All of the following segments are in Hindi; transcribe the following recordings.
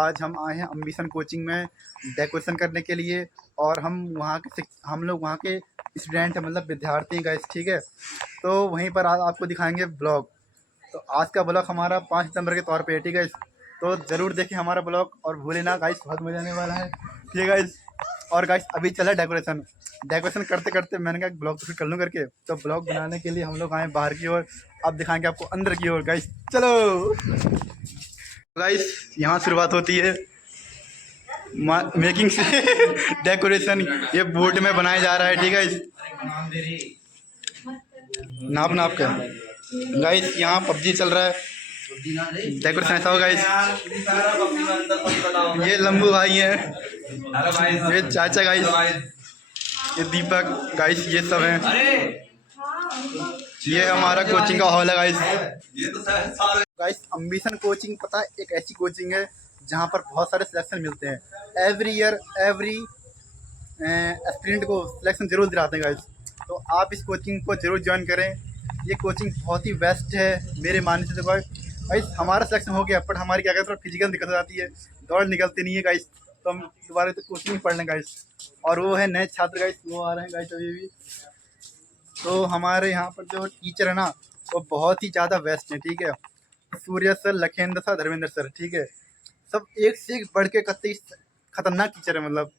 आज हम आए हैं अम्बिशन कोचिंग में डेकोरेशन करने के लिए। और हम लोग वहाँ के स्टूडेंट हैं, मतलब विद्यार्थी हैं गाइस, ठीक है। तो वहीं पर आज आपको दिखाएंगे ब्लॉग। तो आज का ब्लॉग हमारा 5 सितंबर के तौर पे है, ठीक है। तो ज़रूर देखें हमारा ब्लॉग और भूले ना गाइस, बहुत मजा आने वाला है, ठीक है गाइस। और गाइस अभी चला डेकोरेशन करते करते मैंने कहा ब्लॉग तो फिर कर लूँ करके। तो ब्लॉग बनाने के लिए हम लोग आए बाहर की ओर, अब दिखाएंगे आपको अंदर की ओर गाइस, चलो। गाइस यहाँ शुरुआत होती है मेकिंग से डेकोरेशन ये बोर्ड में बनाया जा रहा है, ठीक है। नाप का गाइस यहाँ पबजी चल रहा है, डेकोरेशन ऐसा हो गाइस। ये लंबू भाई है, ये चाचा गाइस, ये दीपक गाइस, ये सब हैं। ये हमारा कोचिंग का हॉल है गाइस। अम्बिशन कोचिंग पता है एक ऐसी कोचिंग है जहाँ पर बहुत सारे सिलेक्शन मिलते हैं। एवरी ईयर एवरी एस्पिरेंट को सिलेक्शन जरूर दिलाते हैं गाइस। तो आप इस कोचिंग को जरूर ज्वाइन करें, ये कोचिंग बहुत ही बेस्ट है मेरे मानने से। तो गाइस हमारा सिलेक्शन हो गया, बट हमारी क्या कहते हैं फिजिकल दिक्कत हो जाती है, दौड़ निकलती नहीं है गाइस। तो हम दोबारा तो कोचिंग में पढ़ लें गाइस। और वो है नए छात्र गाइस, वो आ रहे हैं गाइस अभी भी। तो हमारे यहाँ पर जो टीचर है ना वो बहुत ही ज़्यादा बेस्ट है, ठीक है। Surya sir, Lakhendra sir, Dharmendra sir, ठीक है। सब एक से एक बढ़ के कतई खतरनाक टीचर है। मतलब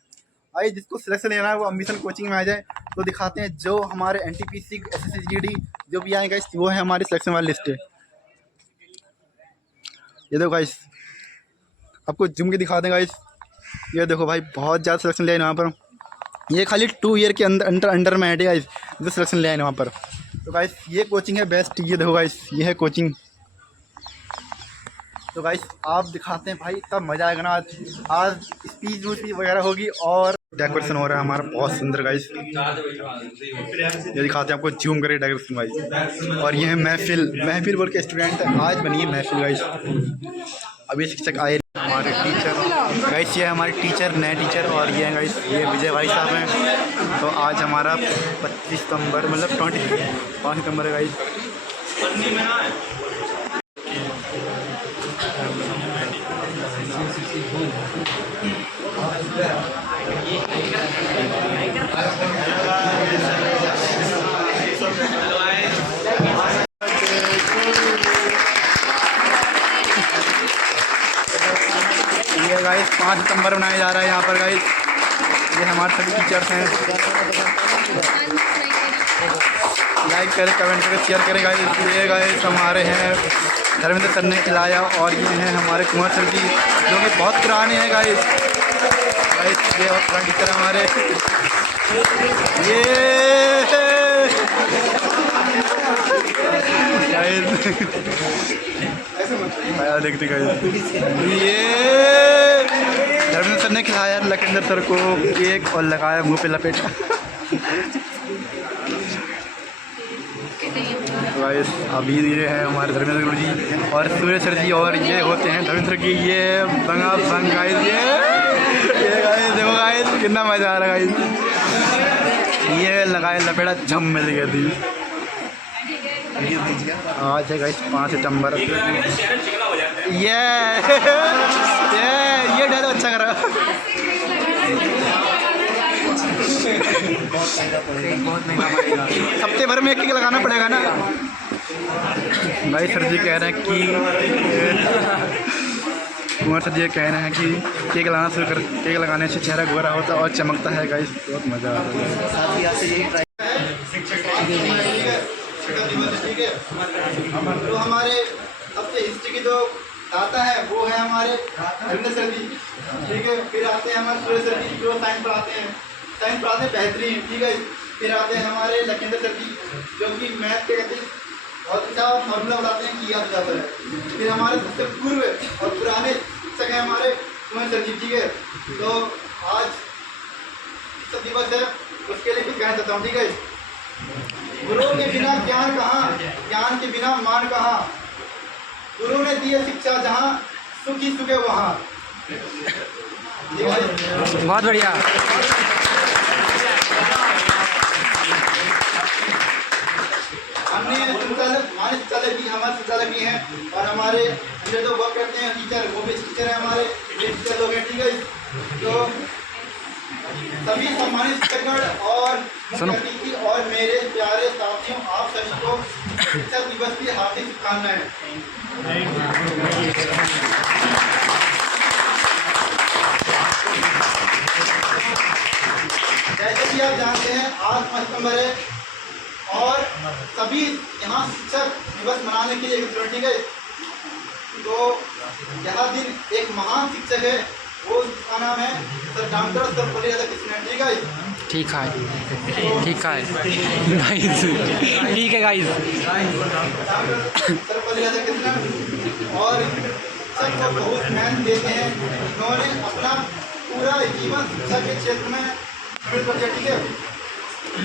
आइए जिसको सिलेक्शन लेना है वो अम्बिशन कोचिंग में आ जाए। तो दिखाते हैं जो हमारे NTPC SSC GD जो भी आएगा वो है हमारी सिलेक्शन वाली लिस्ट है। ये देखो गाइस, आपको जूम के दिखा दें गाइस। ये देखो भाई बहुत ज़्यादा सिलेक्शन ले आए यहाँ पर। ये खाली 2 ईयर के अंडर में है गाइस जो सिलेक्शन ले आए वहाँ पर। तो गाइस ये कोचिंग है बेस्ट। ये देखो गाइस, ये है कोचिंग। तो गाइस आप दिखाते हैं भाई, इतना मज़ा आएगा ना आज स्पीच वगैरह होगी और डेकोरेशन हो रहा है हमारा बहुत सुंदर गाइस। ये दिखाते हैं आपको, जूम करके डेकोरेशन गाइस। और ये है महफिल बोल के स्टूडेंट आज बनी है महफिल गाइस। अभी शिक्षक आए हमारे टीचर गाइस, ये है हमारे टीचर, नए टीचर। और ये है गाइस, ये विजय भाई साहब हैं। तो आज हमारा 25 सितंबर मतलब 5 सितंबर है गाइस। ये गाइस 5 सितंबर मनाया जा रहा है यहाँ पर गाइस। ये हमारे सभी टीचर्स हैं। लाइक करें, कमेंट करें, शेयर करें गाइस। ये गाइस हमारे हैं धर्मेंद्र सर ने खिलाया। और ये हैं हमारे कुमार सर जी जो कि बहुत पुराने हैं गाइस। ये और पुराने टीचर हमारे। ये देखते गाइस, ये धर्मेंद्र सर ने खिलाया लखेंद्र सर को केक और लगाया मुंह पे लपेटा गाइस। अभी ये है हमारे धर्मेंद्र गुरु जी और सूर्य सर जी। और ये होते हैं धर्मेंद्र की ये बंगा बंग गाइस। ये गाइस देखो गाइस कितना मजा आ रहा है गाइस। ये लगाए लपेटा झम मिल गया थी। आज है गाइस 5 सितंबर। ये डायलॉग अच्छा करा। हफ्ते भर में एक केक लगाना पड़ेगा ना भाई। सर जी कह रहे हैं कि कुमार सर जी कह रहे हैं कि केक लगाने से चेहरा गोरा होता और चमकता है गाइस। बहुत मज़ा आता है। तो हमारे सबसे हिस्ट्री की जो दाता है वो है हमारे धर्मेंद्र सर जी, ठीक है। फिर आते हैं हमारे सूर्य सर जी जो साइंस पढ़ाते हैं बेहतरीन, ठीक है। फिर आते हैं हमारे लखेंद्र सर जी जो कि मैथ के कहते हैं बहुत अच्छा फॉर्मूला बताते हैं कि याद जाता है। फिर हमारे सबसे पूर्व और पुराने शिक्षक हैं हमारे कुमार सर जी, ठीक है। तो आज शिक्षक दिवस है, उसके लिए कुछ कहना चाहता हूँ, ठीक है। गुरु के बिना ज्ञान कहाँ, ज्ञान के बिना मान कहाँ। गुरु ने दिए शिक्षा जहाँ, सुखी सुखे वहाँ। बहुत बढ़िया। माननीय संचालक भी हमारे संचालक भी हैं और हमारे अंदर जो वर्क करते हैं टीचर, वो भी टीचर हैं हमारे, ये टीचर लोग हैं, ठीक है। तो सभी सम्मानित शिक्षकगण और मुख्य अतिथि और मेरे प्यारे साथियों, आप सभी को शिक्षक दिवस की हार्दिक शुभकामनाएं। जैसे कि आप जानते हैं आज 5 सितंबर है और सभी यहाँ शिक्षक दिवस मनाने के लिए एक ठीक है। तो यह दिन एक महान शिक्षक है, वो उसका नाम है सर डॉक्टर सर्वपल्ली राधाकृष्णन, ठीक है। ठीक है गाइस, ठीक है गाइस। सर्वपल्ली राधाकृष्णन और शिक्षक को बहुत मेहनत देते हैं, उन्होंने अपना पूरा जीवन शिक्षा के क्षेत्र में समर्पित कर दिया, ठीक है।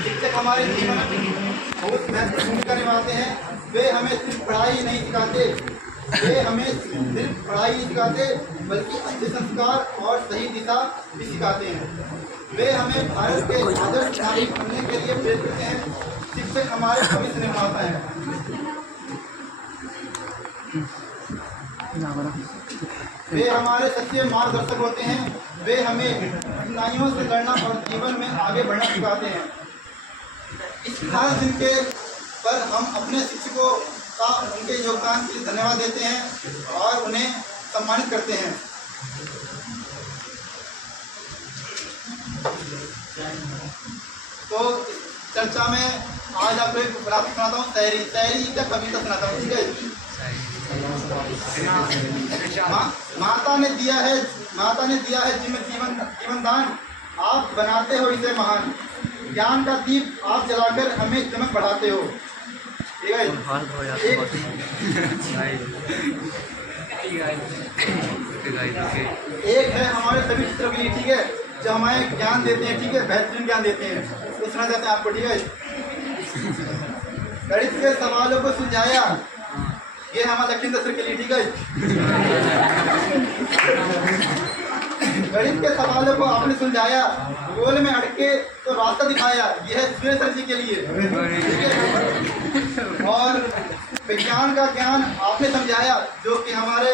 शिक्षक हमारे जीवन में बहुत महत्वपूर्ण भूमिका निभाते हैं। वे हमें सिर्फ पढ़ाई नहीं सिखाते, वे हमें सिर्फ पढ़ाई नहीं सिखाते बल्कि अच्छे संस्कार और सही दिशा भी सिखाते हैं। वे हमें भारत के आदर्श नागरिक बनने के लिए प्रेरित करते हैं। शिक्षक हमारे भविष्य निर्माता हैं। वे हमारे सच्चे मार्गदर्शक होते हैं। वे हमें कठिनाइयों से लड़ना और जीवन में आगे बढ़ना सिखाते हैं। इस खास दिन के पर हम अपने शिक्षकों का उनके योगदान के लिए धन्यवाद देते हैं और उन्हें सम्मानित करते हैं। तो इस चर्चा में आज आपको एक बात सुनाता हूँ, शायरी क्या कविता सुनाता हूँ, ठीक है। माता ने दिया है जीवन दान, आप बनाते हो इसे महान। ज्ञान का दीप आप जलाकर हमें चमक बढ़ाते हो, ठीक है। एक है हमारे सभी चित्रों के लिए, ठीक है, जो हमें ज्ञान देते हैं, ठीक है, बेहतरीन ज्ञान देते हैं। तो सुना जाता है आपको, ठीक है। गणित के सवालों को सुलझाया, ये हमारे लखीमपुर सर के लिए, ठीक है। गणित के सवालों को आपने सुलझाया, गोल में अटके तो रास्ता दिखाया, यह है सुरेश सर जी के लिए, ठीक है। और विज्ञान का ज्ञान आपने समझाया, जो कि हमारे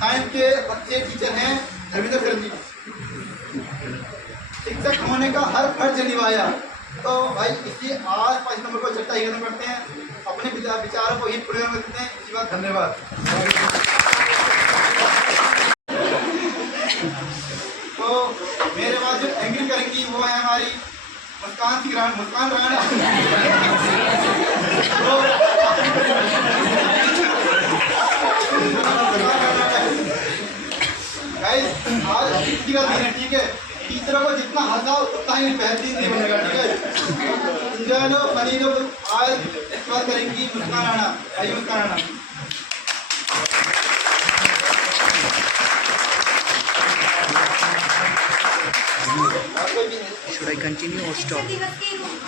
साइंस के अच्छे टीचर हैं धर्मेंद्र सर जी। शिक्षक होने का हर फर्ज निभाया। तो भाई इसी आज 5 नंबर को चर्चा खत्म करते हैं, अपने विचारों को ही पूरे करते हैं। इसी बात धन्यवाद। तो मेरे बाद जो एंकरिंग करेंगी वो है हमारी मुस्कान राणा। गाइस आज छुट्टी का दिन है, ठीक है। टीचरों को जितना हंसाओ उतना ही बेहतरीन नहीं बनेगा, ठीक है। इंजॉय लो, फनी लो। आज इस बात करेंगी मुस्कान राणा। आइए मुस्कान Rana. Should I continue or stop?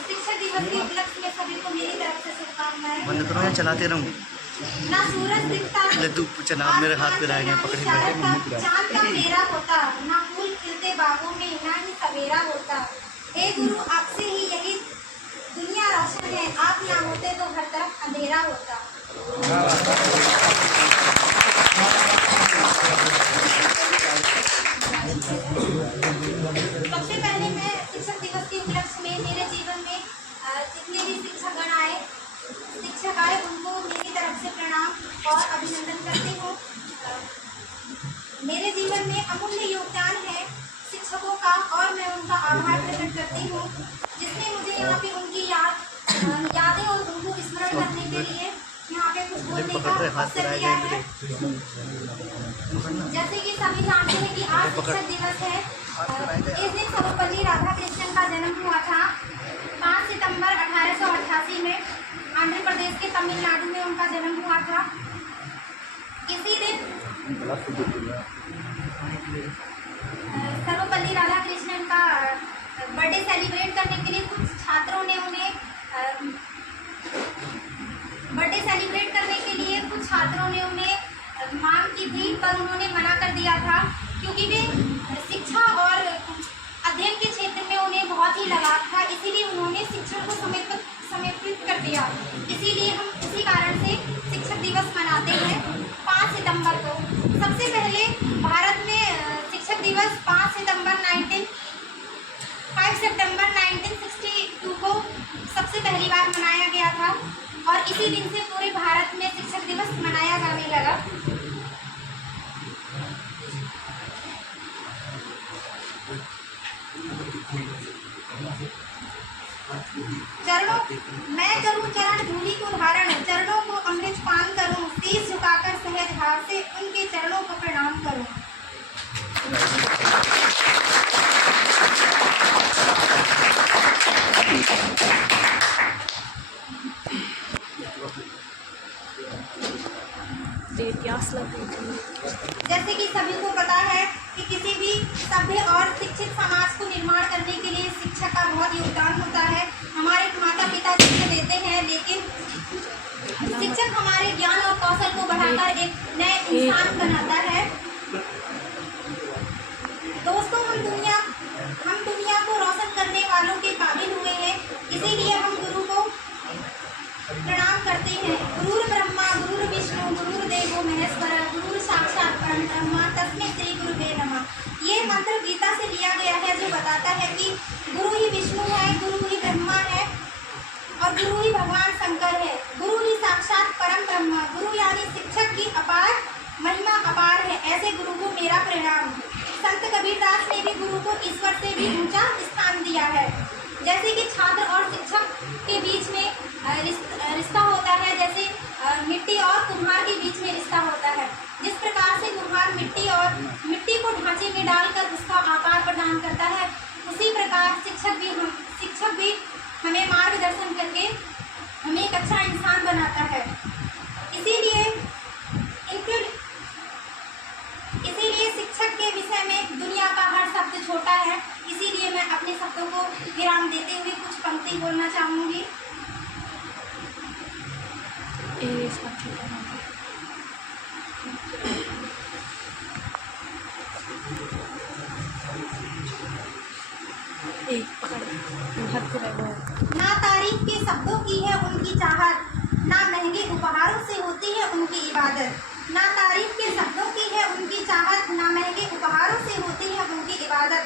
शिक्षक दिवस के उपलक्ष्य में सभी को मेरी तरफ से शुभकामनाएं। बंद करो या चलाते रहूं? ना सूरज दिखता, तू चला, मेरे हाथ पे रह गए पकड़ के। चांद का मेरा होता, ना फूल खिलते बागों में, ना ही सवेरा होता। हे गुरु आपसे ही यही दुनिया रोशन है, आप ना होते तो हर तरफ अंधेरा होता। सबसे पहले मैं शिक्षक दिवस के उपलक्ष्य में मेरे जीवन में जितने भी शिक्षकगण आए उनको मेरी तरफ से प्रणाम और अभिनंदन करती हूँ। मेरे जीवन में अमूल्य योगदान है शिक्षकों का और मैं उनका आभार प्रकट करती हूँ, जिसने मुझे यहाँ पे उनकी यादें और उनको स्मरण करने के लिए यहाँ पे कुछ बोलने का अवसर दिया है। जैसे कि सभी जानते हैं कि आज शिक्षक दिवस है। इस दिन सर्वपल्ली राधाकृष्णन का जन्म हुआ था 5 सितंबर 1888 में। आंध्र प्रदेश के तमिलनाडु में उनका जन्म हुआ था। इसी दिन सर्वपल्ली राधाकृष्णन का बर्थडे सेलिब्रेट करने के लिए कुछ छात्रों ने उन्हें मांग की थी, पर उन्होंने मना कर दिया था, क्योंकि वे शिक्षा और अध्ययन के क्षेत्र में उन्हें बहुत ही लगाव था। इसीलिए उन्होंने शिक्षण को समर्पित कर दिया। इसीलिए हम इसी कारण से शिक्षक दिवस मनाते हैं 5 सितंबर को। सबसे पहले भारत में शिक्षक दिवस 5 सितंबर 1962 को सबसे पहली बार मनाया गया था और इसी दिन से पूरे भारत में शिक्षक दिवस मनाया जाने लगा। मैं करूं चरण धूलि को धारण, चरणों को अमृत पान करूं, शीश झुकाकर सहज भाव से उनके चरणों को प्रणाम करूं। प्यास लग रही थी। जैसे कि सभी को पता है कि किसी भी सभ्य और शिक्षित समाज को निर्माण करने के लिए शिक्षक का बहुत योगदान होता है। हमारे माता पिता शिक्षा देते हैं, लेकिन शिक्षक हमारे ज्ञान और कौशल को बढ़ाकर एक नए इंसान बनाता है। दोस्तों, हम दुनिया को रोशन करने वालों के काबिल हुए हैं, इसीलिए हम गुरु को प्रणाम करते हैं। गुरुर् ब्रह्मा गुरुर् विष्णु गुरुर्देवो महेश्वर गुरुर् साक्षात् परम ब्रह्म तस्मै श्री गुरुवे नमः। ये मंत्र गीता से लिया गया है, जो बताता है कि गुरु ही विष्णु है, गुरु ही ब्रह्मा है और गुरु ही भगवान शंकर है। गुरु ही साक्षात परम ब्रह्म, गुरु यानी शिक्षक की अपार महिमा अपार है। ऐसे गुरु को मेरा प्रणाम। संत कबीरदास ने भी गुरु को ईश्वर से भी ऊंचा स्थान दिया है। जैसे कि छात्र और शिक्षक के बीच में रिश्ता होता है, जैसे मिट्टी और कुम्हार के बीच में रिश्ता होता है। जिस प्रकार से कुम्हार मिट्टी को ढांचे में डालकर उसका आकार प्रदान करता है, उसी प्रकार शिक्षक भी हमें मार्गदर्शन करके हमें एक अच्छा इंसान बनाता है। इसीलिए शिक्षक के विषय में दुनिया का हर शब्द छोटा है। इसीलिए मैं अपने शब्दों को विराम देते हुए कुछ पंक्ति बोलना चाहूँगी। ना तारीफ के शब्दों की है उनकी चाहत, ना महंगे उपहारों से होती है उनकी इबादत। ना तारीफ के शब्दों की है उनकी चाहत, ना महंगे उपहारों से होती है उनकी इबादत।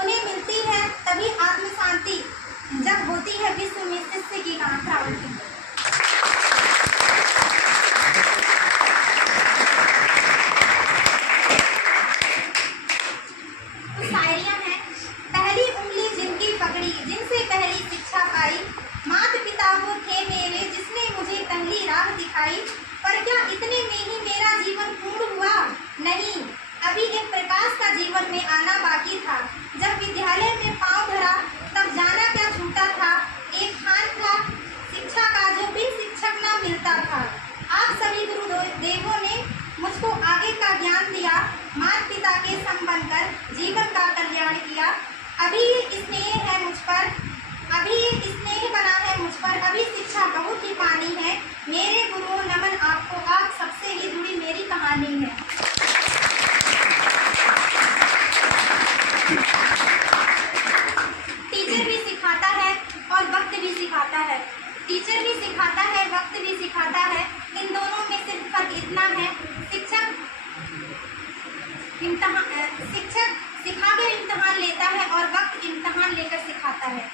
उन्हें मिलती है तभी आत्म शांति, जब होती है विश्व में शिष्य की क्रांति। शायरियाँ हैं। पहली उंगली जिनकी पकड़ी, जिनसे पहली शिक्षा पाई, माता पिता वो थे मेरे जिसने मुझे पहली राह दिखाई। पर क्या इतने में ही मेरा जीवन पूर्ण हुआ? नहीं, अभी एक प्रकाश का जीवन में आना बाकी था। जब विद्यालय में पांव धरा तब जाना क्या छूटा था। एक खान था शिक्षा का जो भी शिक्षक ना मिलता था। आप सभी गुरुदेवों ने मुझको आगे का ज्ञान दिया, माता पिता के संग बनकर जीवन का कल्याण किया। अभी स्नेह है मुझ पर, अभी स्नेह बना है मुझ पर, अभी शिक्षा बहुत ही पानी है। मेरे गुरुओं नमन आपको, आप सबसे ही जुड़ी मेरी कहानी है। टीचर भी सिखाता है और वक्त भी सिखाता है। टीचर भी सिखाता है, वक्त भी सिखाता है। इन दोनों में सिर्फ फर्क इतना है, शिक्षक सिखाकर इम्तिहान लेता है और वक्त इम्तिहान लेकर सिखाता है।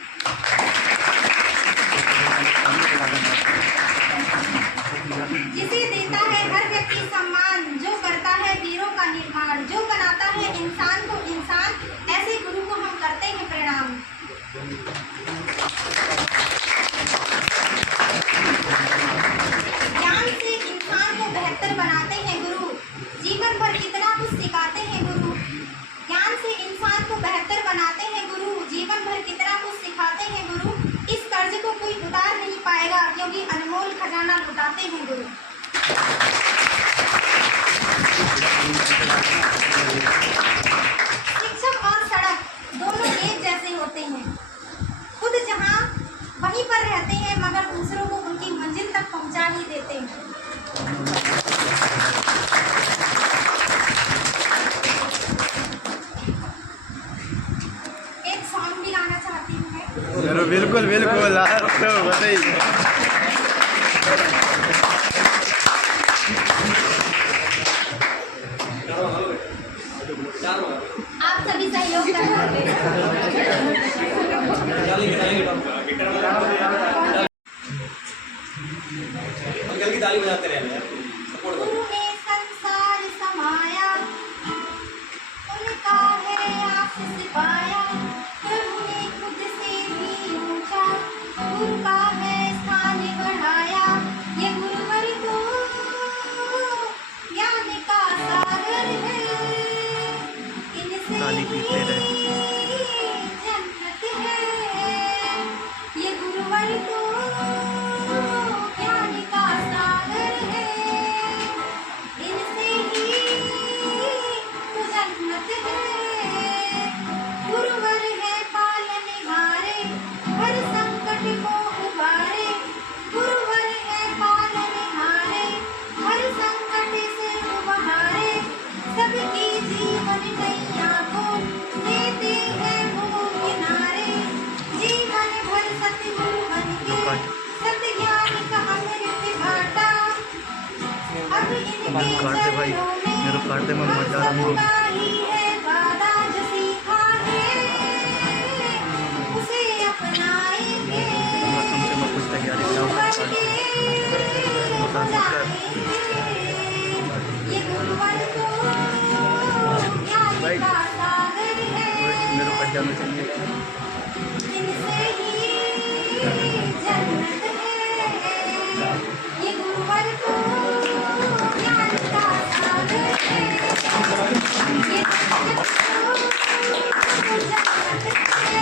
जिसे देता है हर व्यक्ति सम्मान, जो करता है वीरों का निर्माण, जो बनाता है इंसान को इंसान, ऐसे गुरु को हम करते हैं प्रणाम। ज्ञान से इंसान को बेहतर बनाते हैं गुरु, जीवन भर कितना कुछ सिखाते हैं गुरु। ज्ञान से इंसान को बेहतर बनाते हैं गुरु, जीवन भर कितना कुछ सिखाते हैं गुरु। इस कर्ज को कोई उतार नहीं पाएगा, क्योंकि अनमोल खजाना लुटाते हैं गुरु। शिक्षक और सड़क दोनों एक जैसे होते हैं। खुद जहाँ वहीं पर रहते हैं, मगर दूसरों को उनकी मंजिल तक पहुँचा ही देते हैं। एक सॉन्ग भी गाना चाहती हूँ मैं। बिल्कुल बिल्कुल तो बताइए। आप सभी सहयोग गुरु ने संसार समाया, उनका है आशीष पाया, प्रभु ने खुद से भी ऊंचा, गुरु का है स्थान बढ़ाया। ये गुरुवर तो ज्ञान का सागर है, इनसे ताली पीटते रहे। जन्नत है। ये गुरुवर तो ज्ञान का सागर है, इनसे ही तो जन्नत है। गुरुवर है पालनहारे, हर संकट को उबारे। गुरुवर है पालनहारे, हर संकट से उबारे। सबकी जीवन नैया को देते हैं वो किनारे। जीवन भर सतगुरु बन के सत्य ज्ञान का अमृत घाटा। अब इनके काट दे भाई, मेरे को काट दे, मैं मर जा रहा हूँ। सबका ही है वादा, जो सीखा है उसे अपनाएंगे। कसम से मैं कुछ तैयारी कर रहा हूँ। ये गुरुवर तो ज्ञान का सागर है, मेरे को कट जाना चाहिए। इनसे ही जन्नत है। ये गुरुवर तो ज्ञान का सागर है, ये जन्नत है।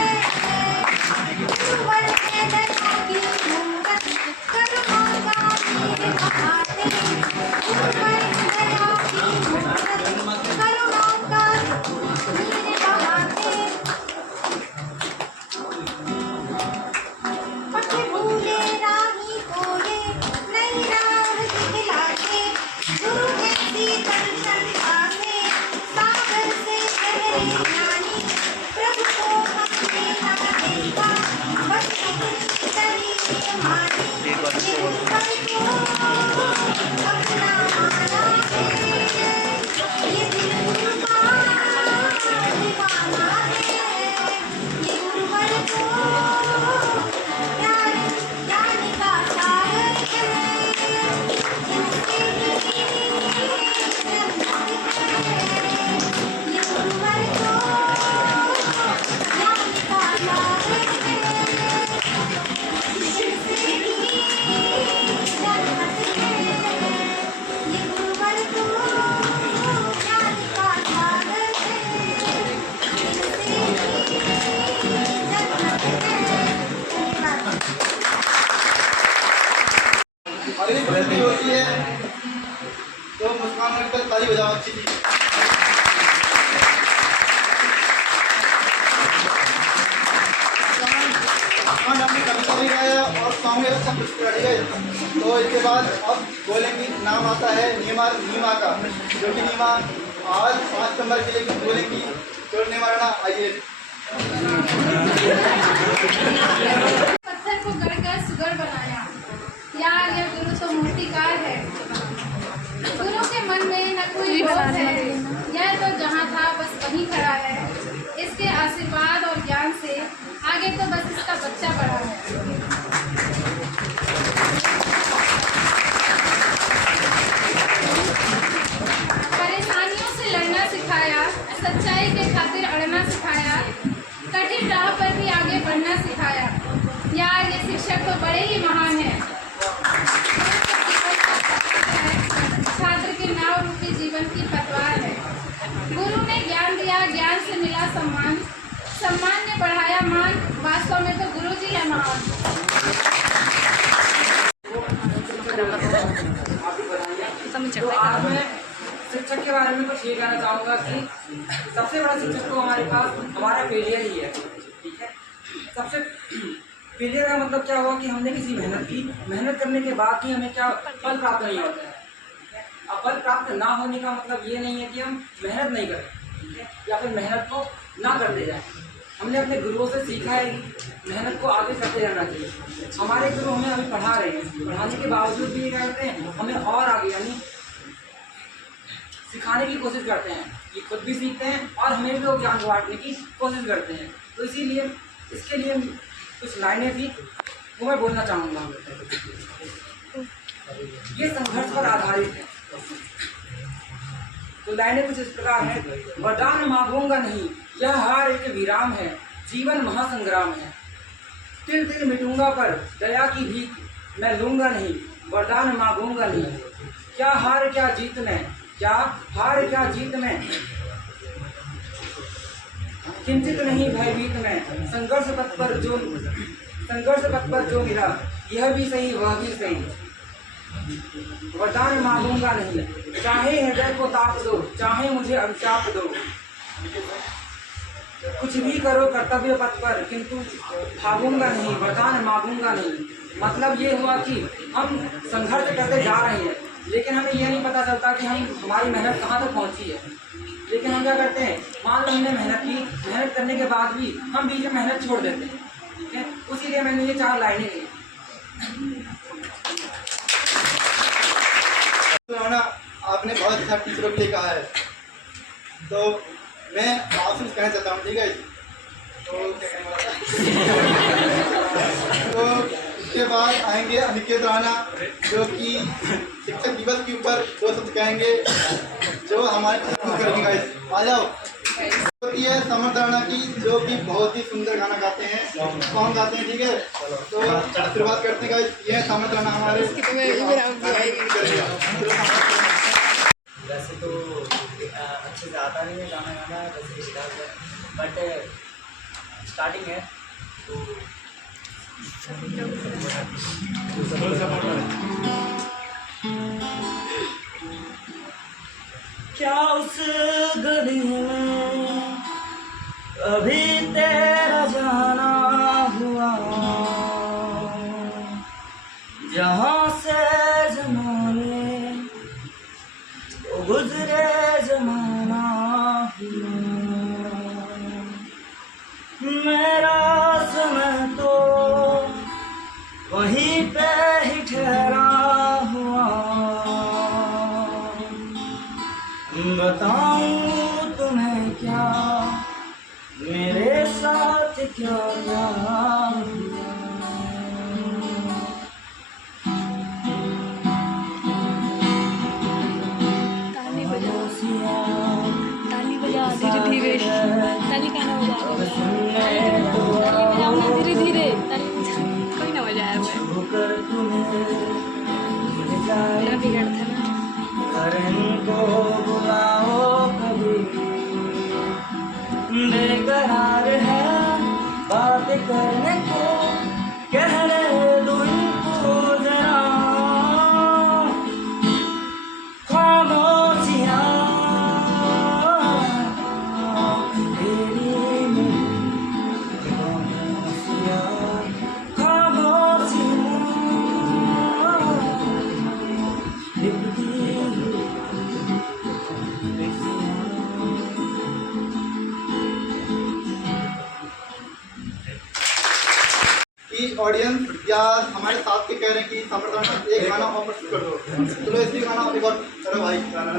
गुरुवर है दया की मूरत, करुणा का वीर बहाते। गुरुवर है दया की मूरत, करुणा का वीर बहाते। पथ भूले राही कोले, नई राह दिखलाते। गुरु है शीतल संताने, सागर से गहरी ज्ञानी। प्रभु को हमने ना देखा, बस अपनी शरीर मानी। ये गुरुवर को अपना माना है, ये दिल गुरु का दीवाना है। ये गुरुवर को ज्ञान का सागर है, इनसे ही जन्नत है। ये गुरुवर को ज्ञान का सागर है, इनसे ही जन्नत है। ये गुरुवर को ज्ञान का सागर है, इनसे ही जन्नत है। अगली प्रस्तुति होती है तो मुस्कान रखकर ताली बजाओ अच्छी सी। मुस्कान आपने कविता भी गाया और सॉन्ग में अच्छा कुछ किया, ठीक है। तो इसके बाद अब बोलेंगे, नाम आता है नीमा का, जो कि नीमा आज 5 नंबर के लिए बोलेंगी। तो नीमा राणा आइए। पत्थर को गढ़कर सुगर बनाया, यार यह गुरु तो मूर्तिकार है। गुरु के मन में न कोई रोग है, यह तो जहाँ था बस वहीं खड़ा है। इसके आशीर्वाद और ज्ञान से आगे तो बस इसका बच्चा बड़ा है। परेशानियों से लड़ना सिखाया, सच्चाई के खातिर अड़ना सिखाया, कठिन राह पर भी आगे बढ़ना सिखाया। यार ये शिक्षक तो बड़े ही महान हैं। छात्र के नाव रूपी जीवन की पतवार है। गुरु ने ज्ञान दिया, ज्ञान से मिला सम्मान, सम्मान ने बढ़ाया मान। वास्तव में तो गुरु जी है महान। तो आज मैं शिक्षक के बारे में कुछ ये कहना चाहूँगा कि सबसे बड़ा शिक्षक तो हमारे पास हमारा फेलियर ही है, ठीक है। सबसे फेलियर का मतलब क्या हुआ कि हमने किसी मेहनत की, मेहनत करने के बाद ही हमें क्या फल प्राप्त नहीं होता है, ठीक है। अब फल प्राप्त ना होने का मतलब ये नहीं है कि हम मेहनत नहीं करें, ठीक है, या फिर मेहनत को ना करते जाएं। हमने अपने गुरुओं से सीखा है कि मेहनत को आगे करते रहना चाहिए। हमारे गुरु हमें अभी पढ़ा रहे हैं, पढ़ाने के बावजूद भी ये क्या करते हैं, हमें और आगे यानी सिखाने की कोशिश करते हैं। ये खुद भी सीखते हैं और हमें भी वो ज्ञान बांटने की कोशिश करते हैं। तो इसीलिए इसके लिए कुछ लाइनें थी वो मैं बोलना चाहूँगा। ये संघर्ष पर आधारित है। तो लाइनें कुछ इस प्रकार हैं। वरदान मांगूंगा नहीं, यह हार एक विराम है, जीवन महासंग्राम है। तिल तिल मिटूंगा पर दया की भीख मैं लूंगा नहीं, वरदान मांगूंगा नहीं। क्या हार क्या जीत में, क्या हार क्या जीत में, किंचित नहीं भयभीत में। संघर्ष पथ पर जो मिला, यह भी सही वह भी सही, वरदान मांगूंगा नहीं। चाहे हृदय को ताप दो, चाहे मुझे अभिशाप दो, कुछ भी करो कर्तव्य पथ पर, किंतु भागूंगा नहीं, वरदान मांगूंगा नहीं। मतलब ये हुआ कि हम संघर्ष करते जा रहे हैं, लेकिन हमें यह नहीं पता चलता कि हमारी मेहनत कहाँ तक पहुँची है। लेकिन हम क्या करते हैं, मान लो हमने मेहनत की, मेहनत करने के बाद भी हम बीच में मेहनत छोड़ देते हैं, ठीक है। उसीलिए मैंने ये 4 लाइनें ली। आपने बहुत अच्छा टीचरों के लिए कहा है, तो मैं आपसे कुछ कहना चाहता हूँ, ठीक है। तो क्या कहने वाला था? तो उसके बाद आएंगे अनिकेत राणा, जो कि शिक्षक दिवस के ऊपर 2 शब्द कहेंगे, जो हमारे करेंगे। आ जाओ। तो ये समर्थ राणा की, जो कि बहुत ही सुंदर गाना गाते हैं, सॉन्ग गाते हैं, ठीक है। तो शुरुआत करते हैं गाइस। ये समर्थ राणा हमारे वैसे तो अच्छे से आता नहीं है गाना गाना, वैसे गिटार है, बट स्टार्टिंग है तो क्या उस गली में अभी तेरा जाना हुआ, जहाँ से जमाने गुजरे जमाना हुआ। मेरा समय तो वहीं पे ही ठहरा हुआ, बताऊं तुम्हें क्या मेरे साथ क्या क्या हुआ। ताली बजा धीरे धीरे, ताली का ना बजा, बजाओ ना धीरे धीरे, ताली बजा, कोई ना बजाया हुआ मेरा बिगड़ था ना। को बुलाओ कभी, बेकरार है बात करने को, कहने दो इनको जरा खामोशियाँ तेरी खामोशियाँ लिपटी ऑडियंस या हमारे साथ के कह रहे हैं कि समर्थ राणा एक गाना और प्रस्तुत कर दो, चलो इसलिए गाना एक और करो भाई गाना।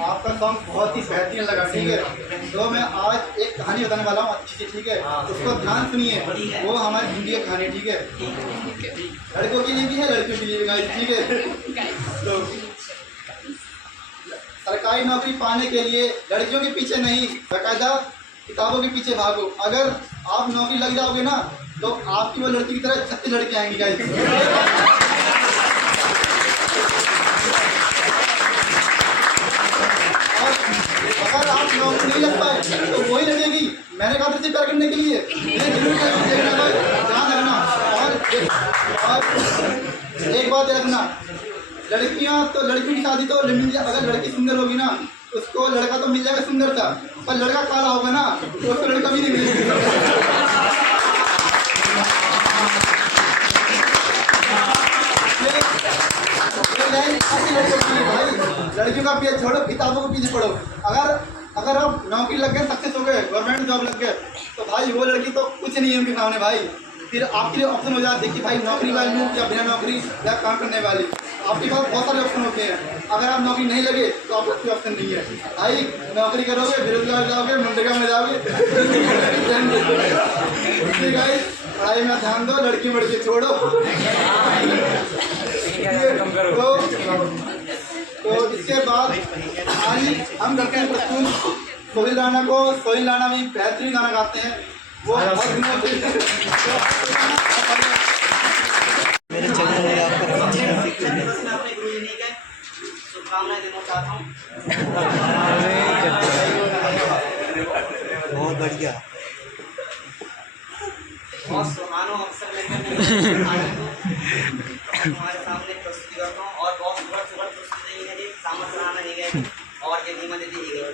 आपका सॉन्ग बहुत ही बेहतरीन लगा, ठीक है। तो मैं आज एक कहानी बताने वाला हूँ अच्छी सी, ठीक है। उसको ध्यान सुनिए, वो हमारी हिंदी की कहानी, ठीक है। लड़कों के लिए भी है, लड़कियों के लिए भी, ठीक है। तो सरकारी नौकरी पाने के लिए लड़कियों के पीछे नहीं, बाकायदा किताबों के पीछे भागो। अगर आप नौकरी लग जाओगे ना तो आपकी वो लड़की की तरह 36 लड़के आएंगे गाइस। और अगर आप नौकरी नहीं लग पाए तो वही लगेगी। मैंने कहा था प्यार करने के लिए देखना भाई, ध्यान रखना। और एक बात रखना, लड़कियां तो लड़कियों की शादी तो अगर लड़की सुंदर होगी ना उसको लड़का तो मिल जाएगा सुंदर था, पर लड़का काला होगा ना तो उसको लड़का भी नहीं मिलेगा। भाई लड़कियों का पीछे छोड़ो, किताबों के पीछे पढ़ो। अगर आप नौकरी लग गए, सक्सेस हो गए, गवर्नमेंट जॉब लग गए तो भाई वो लड़की तो कुछ नहीं है उनके सामने भाई। फिर आपके लिए ऑप्शन हो जाते हैं कि भाई नौकरी वाली लूँ या बिना नौकरी या काम करने वाली। आपके पास बहुत सारे ऑप्शन होते हैं। अगर आप नौकरी नहीं लगे तो आपको कोई ऑप्शन नहीं है भाई। नौकरी करोगे, बेरोजगार जाओगे, मनरेगा में जाओगे। इसलिए गाइस पढ़ाई में ध्यान दो, लड़की वड़की छोड़ो। तो इसके बाद आज हम करते हैं प्रस्तुत सोहिल राणा को। सोहिल राणा भी बेहतरीन गाना गाते हैं। वो बहुत मेरे चैनल में आपका मैं अपने गुरु जी के शुभकामनाएं देना चाहता हूँ। बहुत बढ़िया, बहुत सुहाना अवसर लेकर हमारे सामने प्रस्तुति करता हूँ और बहुत सुबह प्रस्तुति है जी। सामने सुनाना नहीं गए और ये धीमा देती ही गई।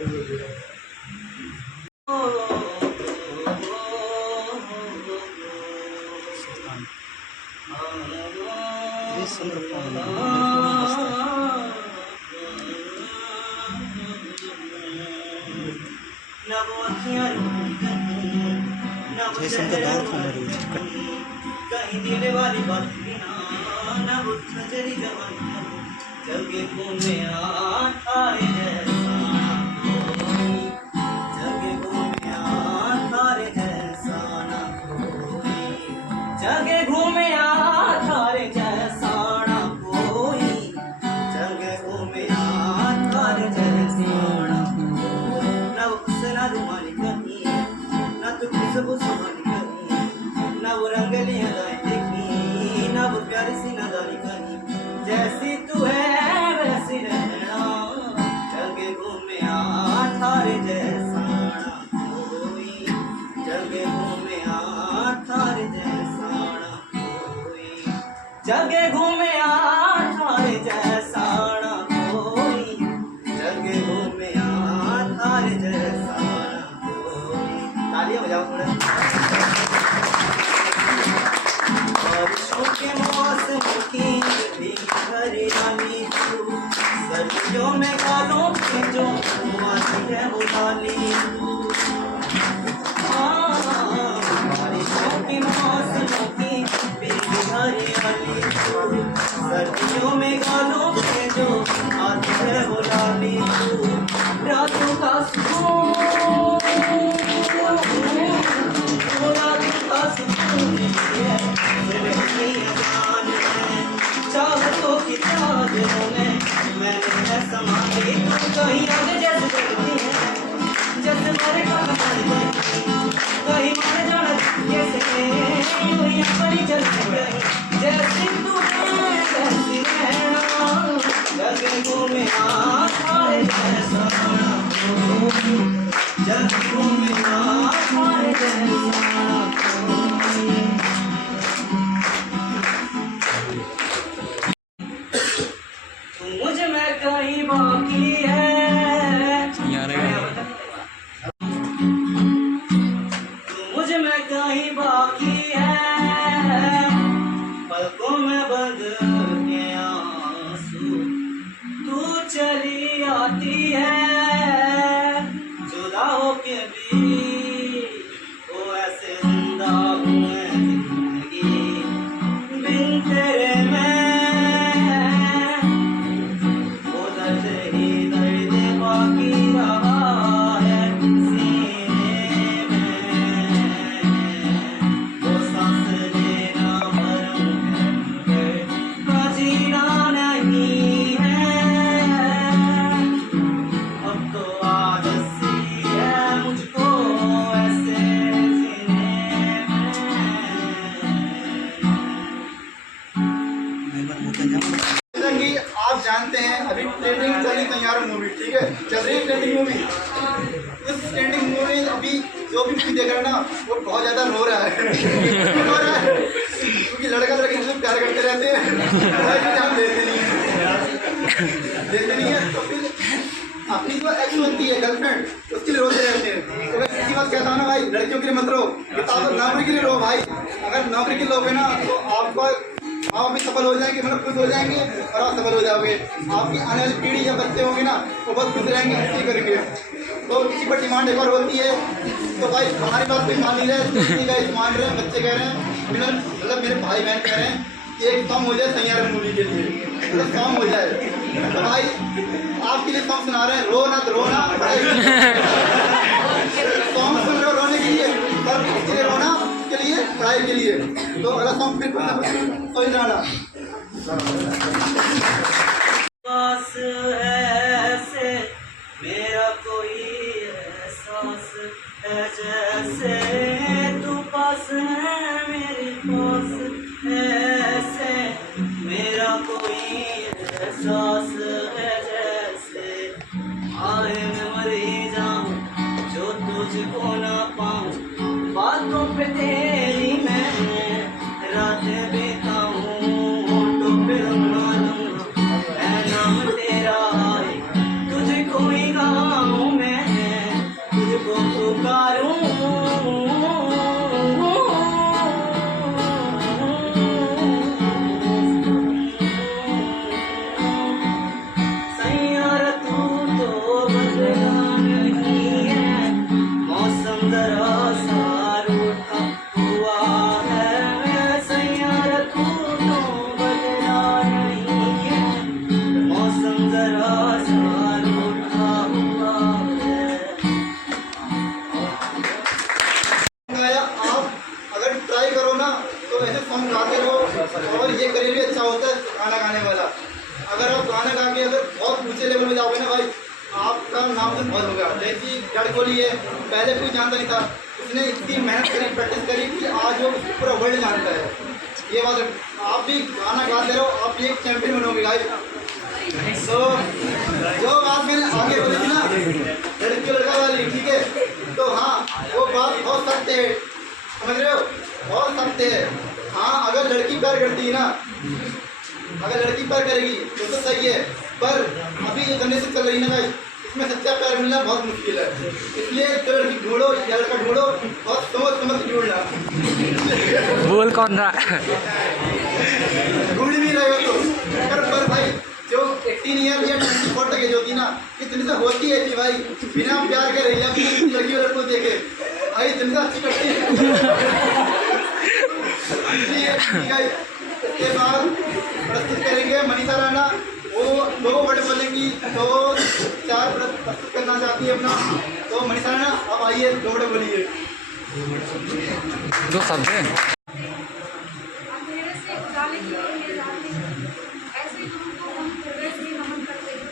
कहीं दिल वाली बात ना नजरी जवानी जगे घूमे आए जैसा, जगे घूमे आए जैसा ना कोई, जगे घूमे आए जैसा ना कोई, जगे घूमे आए जैसा ना कोई। ना हुस्न रुमाली कहीं, ना तो खुशबू सुहानी कहीं, ना वो रंगली अदाएं देखी, ना वो प्यारी सी नदानी कहीं। जैसी तू है वैसी रहना, जगे घूमे थारे जैसा ना कोई, जगे घूमे थारे जैसा ना कोई, जगे घूमे थारे जैसा ना कोई, जगे घूमे थारे जैसा ना कोई। तालियां बजाओ थोड़ा। बारिशों के मौसम की हरियाली तू, सर्दियों में गालों की जो आती है वो डाली तू। बारिशों के मौसम की हरियाली तू, सर्दियों में गालों में जो आती है वो डाली तू। रातों का सुकून, रातों का सुकून चाहतों की चादरों में मैंने है समा के तू कहीं आगे जैसे करती है, जैसे मरे का कहीं मर जाना जैसे वही अपनी चलती गई। जैसी तू है वैसी रहना, जगे घूमे आए जैसा ना कोई, जगे घूमे आए जैसा ना कोई। मुझ में कहीं बाकी है, मुझ में कहीं बाकी है, पलकों में बंद के आंसू तू चली आती है। जुदा होके भी वो ऐसे जिंदा हूँ मैं जिंदगी बिन तेरे में। अभी ट्रेंडिंग चली तैयार मूवी, ठीक है, चल रही है ट्रेंडिंग मूवी। इस ट्रेंडिंग मूवी अभी जो भी मूवी देख रहा है ना, वो बहुत ज़्यादा रो रहा है। रो रहा है क्योंकि लड़का लड़की से प्यार करते रहते हैं, ध्यान देते नहीं है। तो फिर अपनी जो एक्स बनती है गर्लफ्रेंड, उसके लिए रोते रहते हैं। तो मैं इसी बात कहता हूँ ना भाई, लड़कियों के लिए मत रो, नौकरी के लिए रो भाई। अगर नौकरी के लोगे ना तो आपको आप भी सफल हो जाएंगे, मतलब खुश हो जाएंगे और आप सफल हो जाओगे। आपकी आने वाली पीढ़ी या बच्चे होंगे ना, वो बहुत खुश रहेंगे, अच्छी करेंगे। तो इसी पर डिमांड एक और होती है। तो भाई हमारी बात कोई मान नहीं रहे, मान रहे हैं, बच्चे कह रहे हैं, मतलब मेरे भाई बहन कह रहे हैं कि एक सॉन्ग हो जाए सैयारा मूवी के लिए, तो सॉन्ग हो जाए। तो भाई आपके लिए सॉन्ग सुना रहे हैं, रो ना तो रोना, सॉन्ग सुन रहे हो रोने के लिए, पर इसके लिए रोना के लिए, पढ़ाई के लिए। तो अगला सॉन्ग फिर सोच जाना। पास ऐसे मेरा कोई एहसास है, जैसे तू पास है मेरे पास, ऐसे मेरा कोई एहसास है, जैसे आए मैं मरी जाऊं जो तुझको ना पाऊं। बातों पे तेरी मैं रातें बिताऊं, होठों पे रंगा लूंगा मैं नाम तेरा आए, तुझको ही गाऊं मैं, तुझको पुकारूं। सैयारा तू तो बदला नहीं है, मौसम जरा सा रूठा हुआ है। सैयारा तू तो बदला नहीं है, मौसम जरा सा रूठा हुआ है। आप अगर ट्राई करो ना तो ऐसे सॉन्ग गाते रहो, और ये करियर भी अच्छा होता है गाना गाने वाला। अगर आप गाना गा के अगर बहुत ऊंचे लेवल में जाओगे ना भाई, आपका नाम तो बहुत होगा। जैसी विराट कोहली है, पहले कोई जानता नहीं था, उसने इतनी मेहनत करी, प्रैक्टिस करी कि आज वो पूरा वर्ल्ड जानता है। ये बात है, आप भी गाना गाते रहो, आप भी एक चैंपियन बनोगे गाइस। तो जो बात मैंने आगे बोली थी ना लड़की लड़का वाली, ठीक है, तो हाँ वो बात बहुत सत्य है, समझ रहे हो, बहुत सत्य है। हाँ अगर लड़की प्यार करती है ना, अगर लड़की प्यार करेगी तो सही है, पर अभी ये जनरेशन चल रही है ना भाई, इसमें सच्चा प्यार मिलना बहुत मुश्किल है। इसलिए जो लड़की ढूंढो या लड़का ढूंढो, बहुत सोच समझ के ढूंढना। बोल कौन रहा? ढूंढ भी रहे हो तो पर भाई जो 18 ईयर या 24 तक एज होती ना, इतनी से होती है कि भाई बिना प्यार के रही, लड़की और लड़कों देखे भाई जिंदा अच्छी करती है। इसके बाद प्रस्तुत करेंगे मनीषा राणा, वो 2 वर्ड बोलेंगी, 2-4 प्रस्तुत करना चाहती है अपना। तो मनीषा राणा आप आइए, 2 वर्ड बोलिए। 2 शब्द हैं। अंधेरे से उजाले की ओर ले जाते हैं, ऐसे गुरु को हम हृदय से नमन करते हैं।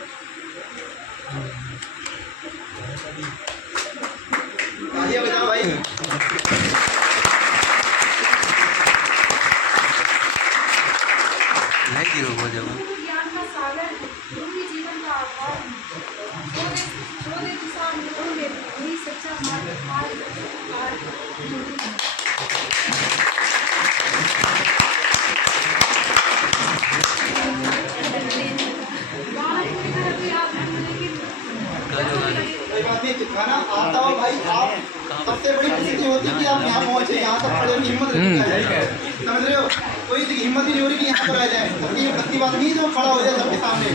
तालियां बजाओ भाई। गुरु ज्ञान का सागर, गुरु ही जीवन का आधार है। जो दे दिशा निर्भर में वही सच्चा मार्ग पार है। गाना पूरी तरह तो याद नहीं, लेकिन कोई बात नहीं, गाना आता हो भाई। आप सबसे बड़ी खुशी होती है कि आप यहाँ पहुँचे, यहाँ तक खड़े होने की हिम्मत रखी है, समझ रहे हो। कोई हिम्मत ही नहीं हो रही कि यहाँ पर आ जाए। ये अच्छी बात नहीं जो खड़ा हो जाए सबके सामने।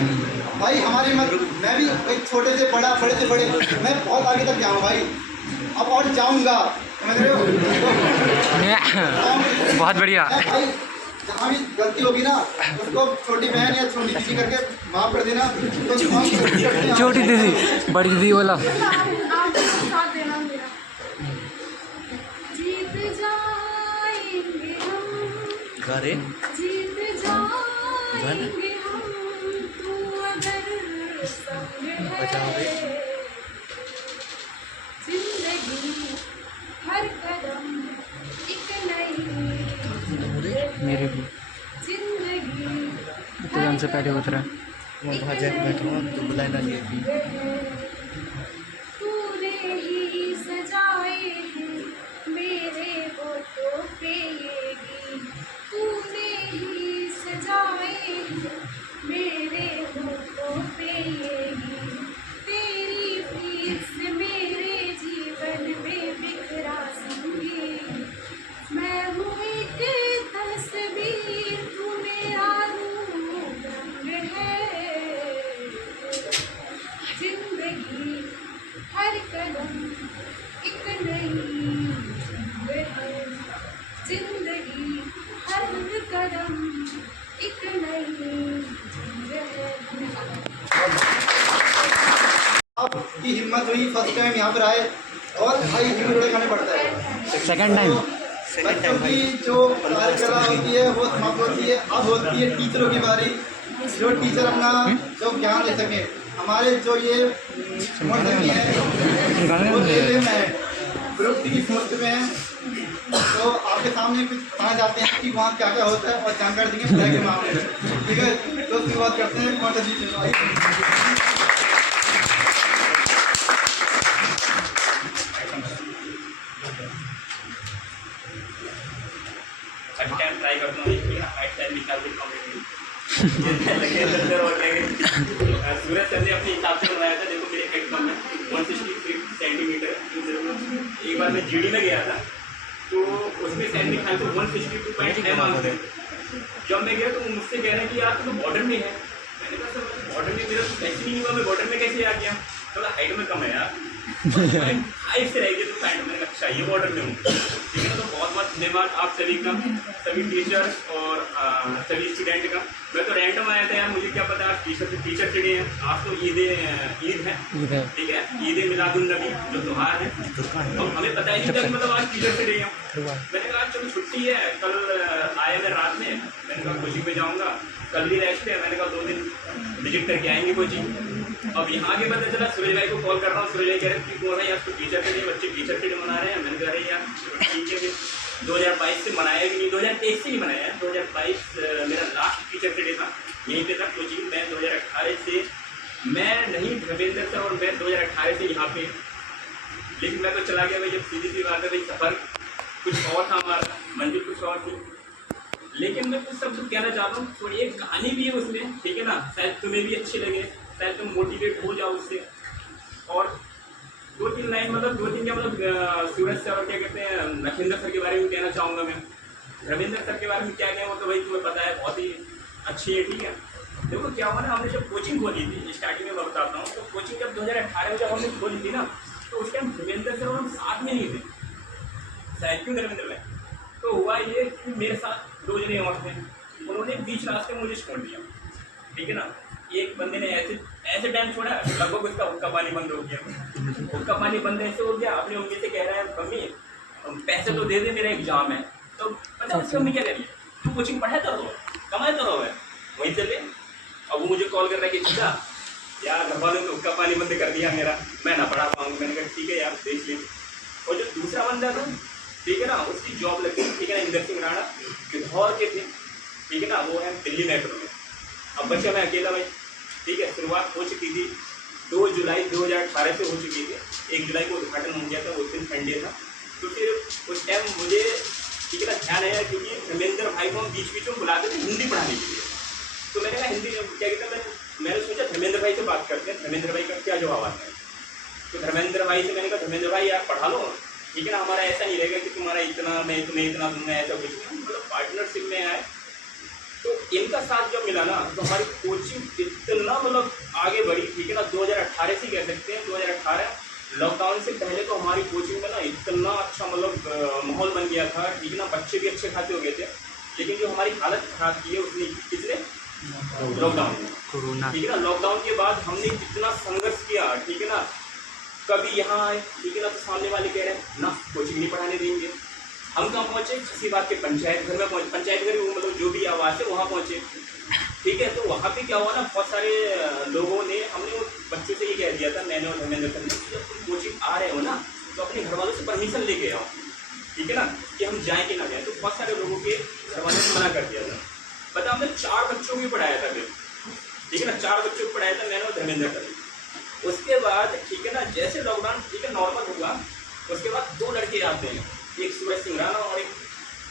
भाई हमारी हिम्मत, मैं भी एक छोटे से बड़ा, बड़े से बड़े, मैं बहुत आगे तक जाऊँ भाई, अब और जाऊँगा, समझ रहे हो। बहुत बढ़िया। भाई जहाँ भी गलती होगी ना, उसको छोटी बहन या छोटी दीदी करके माफ कर देना। तो छोटी दीदी, बड़ी दीदी बोला। आप साथ देना मेरा। जीत जाएंगे हम, जीत जाएंगे हम, तू अगर संग है। जिंदगी हर कदम एक नई, मेरे भी जिंदगी तो से पहले उतरा। मैं वहाँ जाके बैठा हूँ तो बुलाए ना लिए थी। तूने ही सजाए हैं मेरे होठों पे ये गीत, तूने ही सजाए हैं मेरे होठों पे ये गीत, तेरी प्रीत से मेरे जीवन में बिखरा संगीत, मैं हूँ एक तस्वीर, तू मेरा रूप रंग है, जिंदगी हर कदम एक नई जंग है, जिंदगी हर कदम एक नई जंग है। आपकी हिम्मत हुई फर्स्ट टाइम यहाँ पर आए और भाई हिम्मत जोड़े खाने पड़ता है। सेकंड टाइम बच्चों की जो कार्यकला होती है वो समाप्त होती है, अब होती है टीचरों की बारी, जो टीचर अपना जो ज्ञान ले सके। हमारे जो ये मोटरसाइकिल है वो रेलवे में है, ग्रुप डी पोस्ट में है, तो आपके सामने कुछ बताना चाहते हैं कि वहाँ क्या क्या होता है और जानकारी देंगे पढ़ाई के मामले में। ठीक है, तो शुरुआत करते हैं कौन सा चीज़ टाइम ट्राई करता हूँ हाइट टाइम निकाल के सूरज सर ने अपने हिसाब से बनाया था। देखो मेरे हाइट कम है 163 सेंटीमीटर। एक बार मैं जीडी में गया था तो उसमें सैन ख्याल से 162.9 मांगते हैं। जब मैं गया तो मुझसे कह रहे हैं कि यार तो बॉर्डर में है। मैंने कहा सर बॉर्डर में मेरा तो ऐसे नहीं हुआ, मैं बॉर्डर में कैसे आ गया, थोड़ा हाइट में कम है यार, हाइट से रह गया तो पैंट। मैंने अच्छा ये बॉर्डर में हूँ। ठीक है ना, तो बहुत बहुत धन्यवाद आप सभी का, सभी टीचर्स और सभी स्टूडेंट का। मैं तो रैंडम आया था यार, मुझे क्या पता आज टीचर डे है, आज तो ईद है। ठीक है, ईद मिलादुन्नबी जो त्योहार है, तो हमें पता ही नहीं था कि मतलब आज टीचर डे है। मैंने कहा चलो छुट्टी है, कल आया मैं रात में, मैंने कहा कोचिंग पे जाऊँगा, कल भी रेस्ट है, मैंने कहा 2 दिन विजिट करके आएंगे कोचिंग। अब यहाँ के पता चला, सूरज भाई को कॉल कर रहा हूँ, सूरज भाई कह रहे हैं कि बोल रहे हैं आज तो टीचर डे, बच्चे टीचर डे मना रहे हैं। मैंने कह रहे यार ठीक है, 2022 से मनाया भी नहीं, 2023 से ही मनाया है। 2022 मेरा लास्ट टीचर डे था, यहीं पे था कोचिंग। मैं 2018 से मैं नहीं, धर्मेंद्र सर और मैं 2018 से यहाँ पे, लेकिन मैं तो चला गया भाई। जब सीधी सी बात है भाई, सफ़र कुछ और था हमारा, मंजिल कुछ और थी। लेकिन मैं कुछ सब कहना चाहता हूँ, थोड़ी एक कहानी भी है उसमें, ठीक है ना, शायद तुम्हें भी अच्छी लगे, शायद तुम मोटिवेट हो जाओ उससे। और 2-3 लाइन मतलब 2-3 क्या मतलब सूरज सर और क्या कहते हैं नखेंद्र सर के बारे में कहना चाहूँगा मैं। धर्मेंद्र सर के बारे में क्या वो तो भाई तुम्हें पता है, बहुत ही अच्छी है। ठीक है, देखो क्या हुआ ना, हमने जब कोचिंग खोली थी, स्टार्टिंग में मैं बताता हूँ, तो कोचिंग जब 2018 में जब हमने खोली थी ना, तो उस टाइम धर्मेंद्र सर और हम साथ में नहीं थे शायद। क्यों धर्मेंद्र में तो हुआ ये कि मेरे साथ 2 जने और थे, उन्होंने बीच रास्ते में मुझे छोड़ दिया। ठीक है ना, एक बंदे ने ऐसे टाइम छोड़ा, लगभग उसका हुक्का पानी बंद हो गया। हुक्का पानी बंद ऐसे हो गया, अपनी मम्मी से कह रहा है मम्मी पैसे तो दे दे, मेरा एग्जाम है। तो पता है उसकी मम्मी क्या करिए, तू कोचिंग पढ़ाए तो रहो, कमाए तो रहो, है वहीं चले। अब वो मुझे कॉल कर रहा है कि चीज़ा यार घर वालों ने हुक्का पानी बंद कर दिया मेरा, मैं ना पढ़ा पाऊँगा। मैंने कहा ठीक है यार देख लीजिए। और जो दूसरा बंदा था, ठीक है ना, उसकी जॉब लगी, ठीक है ना, इंदर सिंह राणा लाहौर के थे, ठीक है ना, वो है दिल्ली मेट्रो में। अब बच्चा मैं अकेला भाई, ठीक है। शुरुआत हो चुकी थी 2 जुलाई 2018 से हो चुकी थी, 1 जुलाई को उद्घाटन हो गया था, उस दिन संडे था। तो फिर उस टाइम मुझे, ठीक है ना, ध्यान आया क्योंकि धर्मेंद्र भाई को हम बीच में बुलाते थे हिंदी पढ़ाने के लिए। तो मैंने कहा हिंदी क्या कहते हैं, मैंने सोचा धर्मेंद्र भाई से बात करते हैं, धर्मेंद्र भाई का क्या जवाब आता है। तो धर्मेंद्र भाई से मैंने कहा धर्मेंद्र भाई यार पढ़ा लो, ठीक है ना, हमारा ऐसा नहीं रहेगा कि तुम्हारा इतना मैं तुम्हें इतना दूंगा, ऐसा कुछ नहीं, मतलब पार्टनरशिप में आए। तो इनका साथ जब मिला ना, तो हमारी कोचिंग इतना मतलब आगे बढ़ी। ठीक है ना, 2018 से कह सकते हैं, 2018 लॉकडाउन से पहले तो हमारी कोचिंग में ना इतना अच्छा मतलब माहौल बन गया था। ठीक है ना, बच्चे भी अच्छे खासे हो गए थे। लेकिन जो हमारी हालत खराब की है उसने किसने, लॉकडाउन में, कोरोना। ठीक है ना, लॉकडाउन के बाद हमने कितना संघर्ष किया। ठीक है ना, कभी यहाँ आए, ठीक है ना, तो सामने वाले कह रहे हैं ना कोचिंग नहीं पढ़ाने देंगे। हम कहाँ पहुँचे, किसी बात के पंचायत घर में पहुँचे, पंचायत घर वो मतलब जो भी आवाज़ है वहाँ पहुँचे। ठीक है, तो वहाँ पे क्या हुआ ना, बहुत सारे लोगों ने, हमने वो बच्चों से ये कह दिया था, मैंने और धर्मेंद्र सर ने, जब तुम कोचिंग आ रहे हो ना तो अपने घर वालों से परमिशन लेके आओ। ठीक है ना, कि हम जाएँ कि ना जाएँ। तो बहुत सारे लोगों के घर वालों ने मना कर दिया था। पता हमने 4 बच्चों को पढ़ाया था फिर। ठीक है ना, 4 बच्चों को पढ़ाया था मैंने और धर्मेंद्र सर। उसके बाद ठीक है ना, जैसे लॉकडाउन ठीक है नॉर्मल हुआ, उसके बाद 2 लड़के आते हैं, एक सूरज सिंह राणा और एक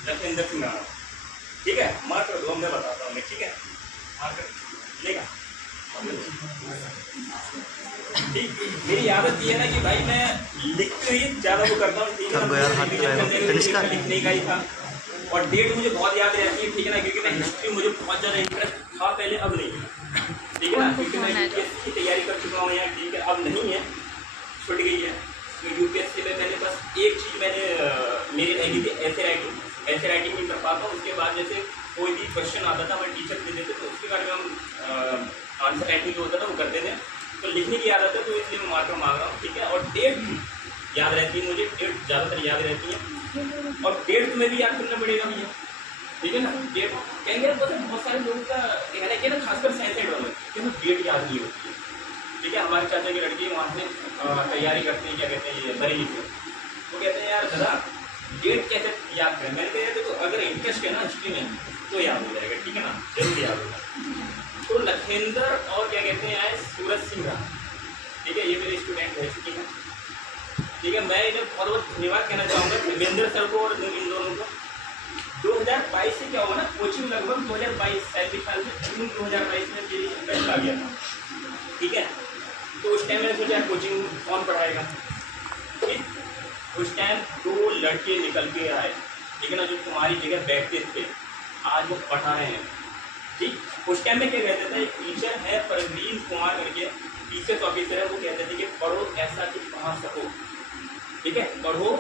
लखविंदर सिंह राणा। ठीक है, मार कर दो, मैं बताता हूँ, ठीक है, मार कर लेगा। ठीक, मेरी आदत ये है ना कि भाई मैं लिखते ही ज़्यादा वो करता हूँ, ठीक है ना, लिखने का ही था। और डेट मुझे बहुत याद रहती है, ठीक है ना, क्योंकि मैं हिस्ट्री मुझे बहुत ज़्यादा इंटरेस्ट था पहले, अब नहीं है, ठीक है ना, क्योंकि मैं यूपीएससी की तैयारी कर चुका हूँ यहाँ, ठीक है, अब नहीं है, छूट गई है। तो यूपीएससी में मैंने बस एक चीज़ मेरी रह गई थी, ऐसे राइटिंग नहीं कर पाता हूँ। उसके बाद जैसे कोई भी क्वेश्चन आता था, मैं टीचर दे देते, तो उसके बारे में हम आंसर राइटिंग जो होता था वो करते थे। तो लिखने की आदत है, तो इसलिए मैं मार्कर मांग रहा हूँ, ठीक है। और डेट याद रहती है मुझे, डेट ज़्यादातर याद रहती है, और डेट तुम्हें भी याद करना पड़ेगा भैया, ठीक है ना। डेट कहेंगे बहुत सारे लोगों का कहना है कि ना, खासकर साइंस साइड वालों कि हमें डेट याद नहीं होती है, ठीक है। हमारे चाचा की लड़की वहाँ से तैयारी करते हैं, क्या कहते हैं, ये बरेली से, वो कहते हैं यार दादा डेट कैसे याद करें। मैंने कहा देखो अगर इंटरेस्ट है ना हिस्ट्री में तो याद हो जाएगा, ठीक है ना, जरूर याद होगा। तो लखविंदर और क्या कहते हैं आए सूरज सिंह राणा, ठीक है, ये मेरे स्टूडेंट है, ठीक है, ठीक है। मैं इन्हें बहुत बहुत धन्यवाद कहना चाहूँगा धर्मेंद्र सर को और इन दोनों को। 2022 से क्या हुआ ना, कोचिंग लगभग 2022 साल से जून 2022 में मेरी इंटरेस्ट आ गया था, ठीक है। तो उस टाइम मैंने सोचा कोचिंग कौन पढ़ाएगा, ठीक। उस टाइम 2 लड़के निकल के आए, ठीक है ना, जो तुम्हारी जगह बैठते थे, आज वो पढ़ा रहे हैं, ठीक। उस टाइम में क्या कहते थे, एक टीचर है परवीन कुमार करके, टीचर्स ऑफिसर है, वो कहते थे कि पढ़ो ऐसा कि पढ़ा सको, ठीक है, पढ़ो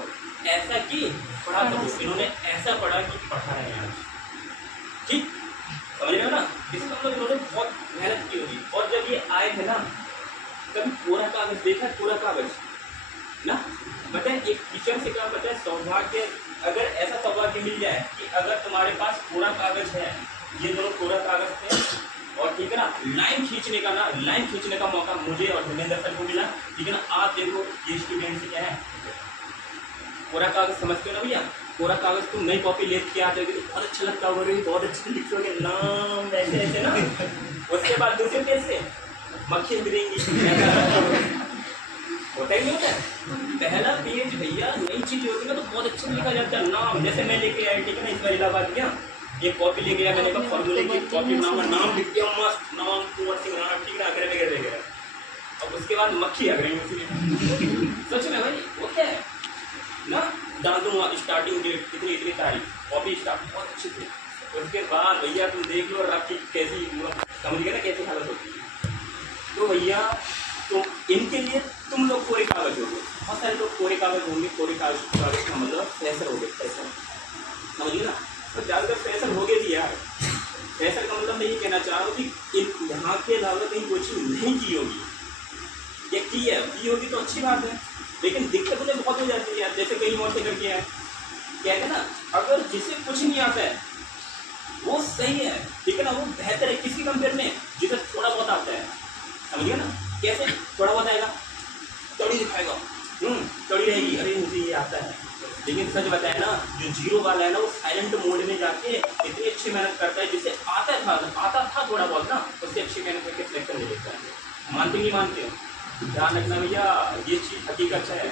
ऐसा कि पढ़ा सको। इन्होंने ऐसा पढ़ा कि पढ़ा रहे हैं आज, ठीक, समझ रहे हो ना। इसका मतलब इन्होंने बहुत मेहनत की होगी। और जब ये आए थे ना, कभी कोरा कागज देखा, कोरा कागज ना, बताए एक टीचर से क्या पता है, सौभाग्य, अगर ऐसा सौभाग्य मिल जाए कि अगर तुम्हारे पास कोरा कागज है, ये दोनों कोरा कागज थे, और ठीक है ना, लाइन खींचने का मौका मुझे और धर्मेंद्र सर को मिला, ठीक है ना। आप देखो ये स्टूडेंट से क्या है, कोरा कागज समझते हो ना भैया, कोरा कागज तुम नई कॉपी लेके आते हो तो बहुत अच्छा लगता होगा, बहुत अच्छे लिखोगे नाम ऐसे ऐसे ना। उसके बाद दूसरे पेज से मक्खी गिरेंगी, होता ही नहीं होता है। पहला पेज भैया नई चीज होती है तो बहुत अच्छा लिखा जाता है नाम। जैसे मैं लेके आया, ठीक है ना, इस बार इलाहाबाद गया, एक कॉपी ले गया, मैंने कहा फॉर्मूले की कॉपी, नाम लिख दिया मस्त, नाम कुंवर सिंह राणा, ठीक है, वगैरह। और उसके बाद मक्खी आ गई उसी सच में भाई, वो क्या है ना, दादू स्टार्टिंग इतनी तारीख कॉपी स्टार्ट बहुत अच्छी थी। उसके बाद भैया तुम देख लो और आपकी कैसी समझ गए ना कैसी हालत होती है। तो भैया तो इनके लिए तुम लोग कोरे कागज होंगे, बहुत सारे लोग कोरे कागज होंगे, कोरे कागज का मतलब फ्रेशर हो गए, फ्रेशर, समझिए ना। तो ज़्यादातर फ्रेशर हो गए थी यार। फ्रेशर का मतलब मैं ये कहना चाह रहा हूँ कि यहाँ के अलावा कहीं कोचिंग नहीं की होगी, या की होगी तो अच्छी बात है, लेकिन दिक्कत उन्हें बहुत हो जाती है यार। जैसे कहीं और से करके आए, कहते हैं ना, अगर जिसे कुछ नहीं आता है वो सही है, ठीक है ना, वो बेहतर है किसी कंपेयर में जिसे थोड़ा बहुत आता है, समझिए ना। कैसे थोड़ा बहुत आएगा, तड़ी दिखाएगा, तड़ी रहेगी, अरे मुझे ये आता है। लेकिन सच बताए ना, जो जीरो वाला है ना, वो साइलेंट मोड में जाके इतनी अच्छी मेहनत करता है, जिसे आता था थोड़ा बहुत ना, उससे अच्छी मेहनत करके सिलेक्शन ले लेता है। मानते नहीं मानते हो, ध्यान रखना भैया, ये चीज़ हकीकत है,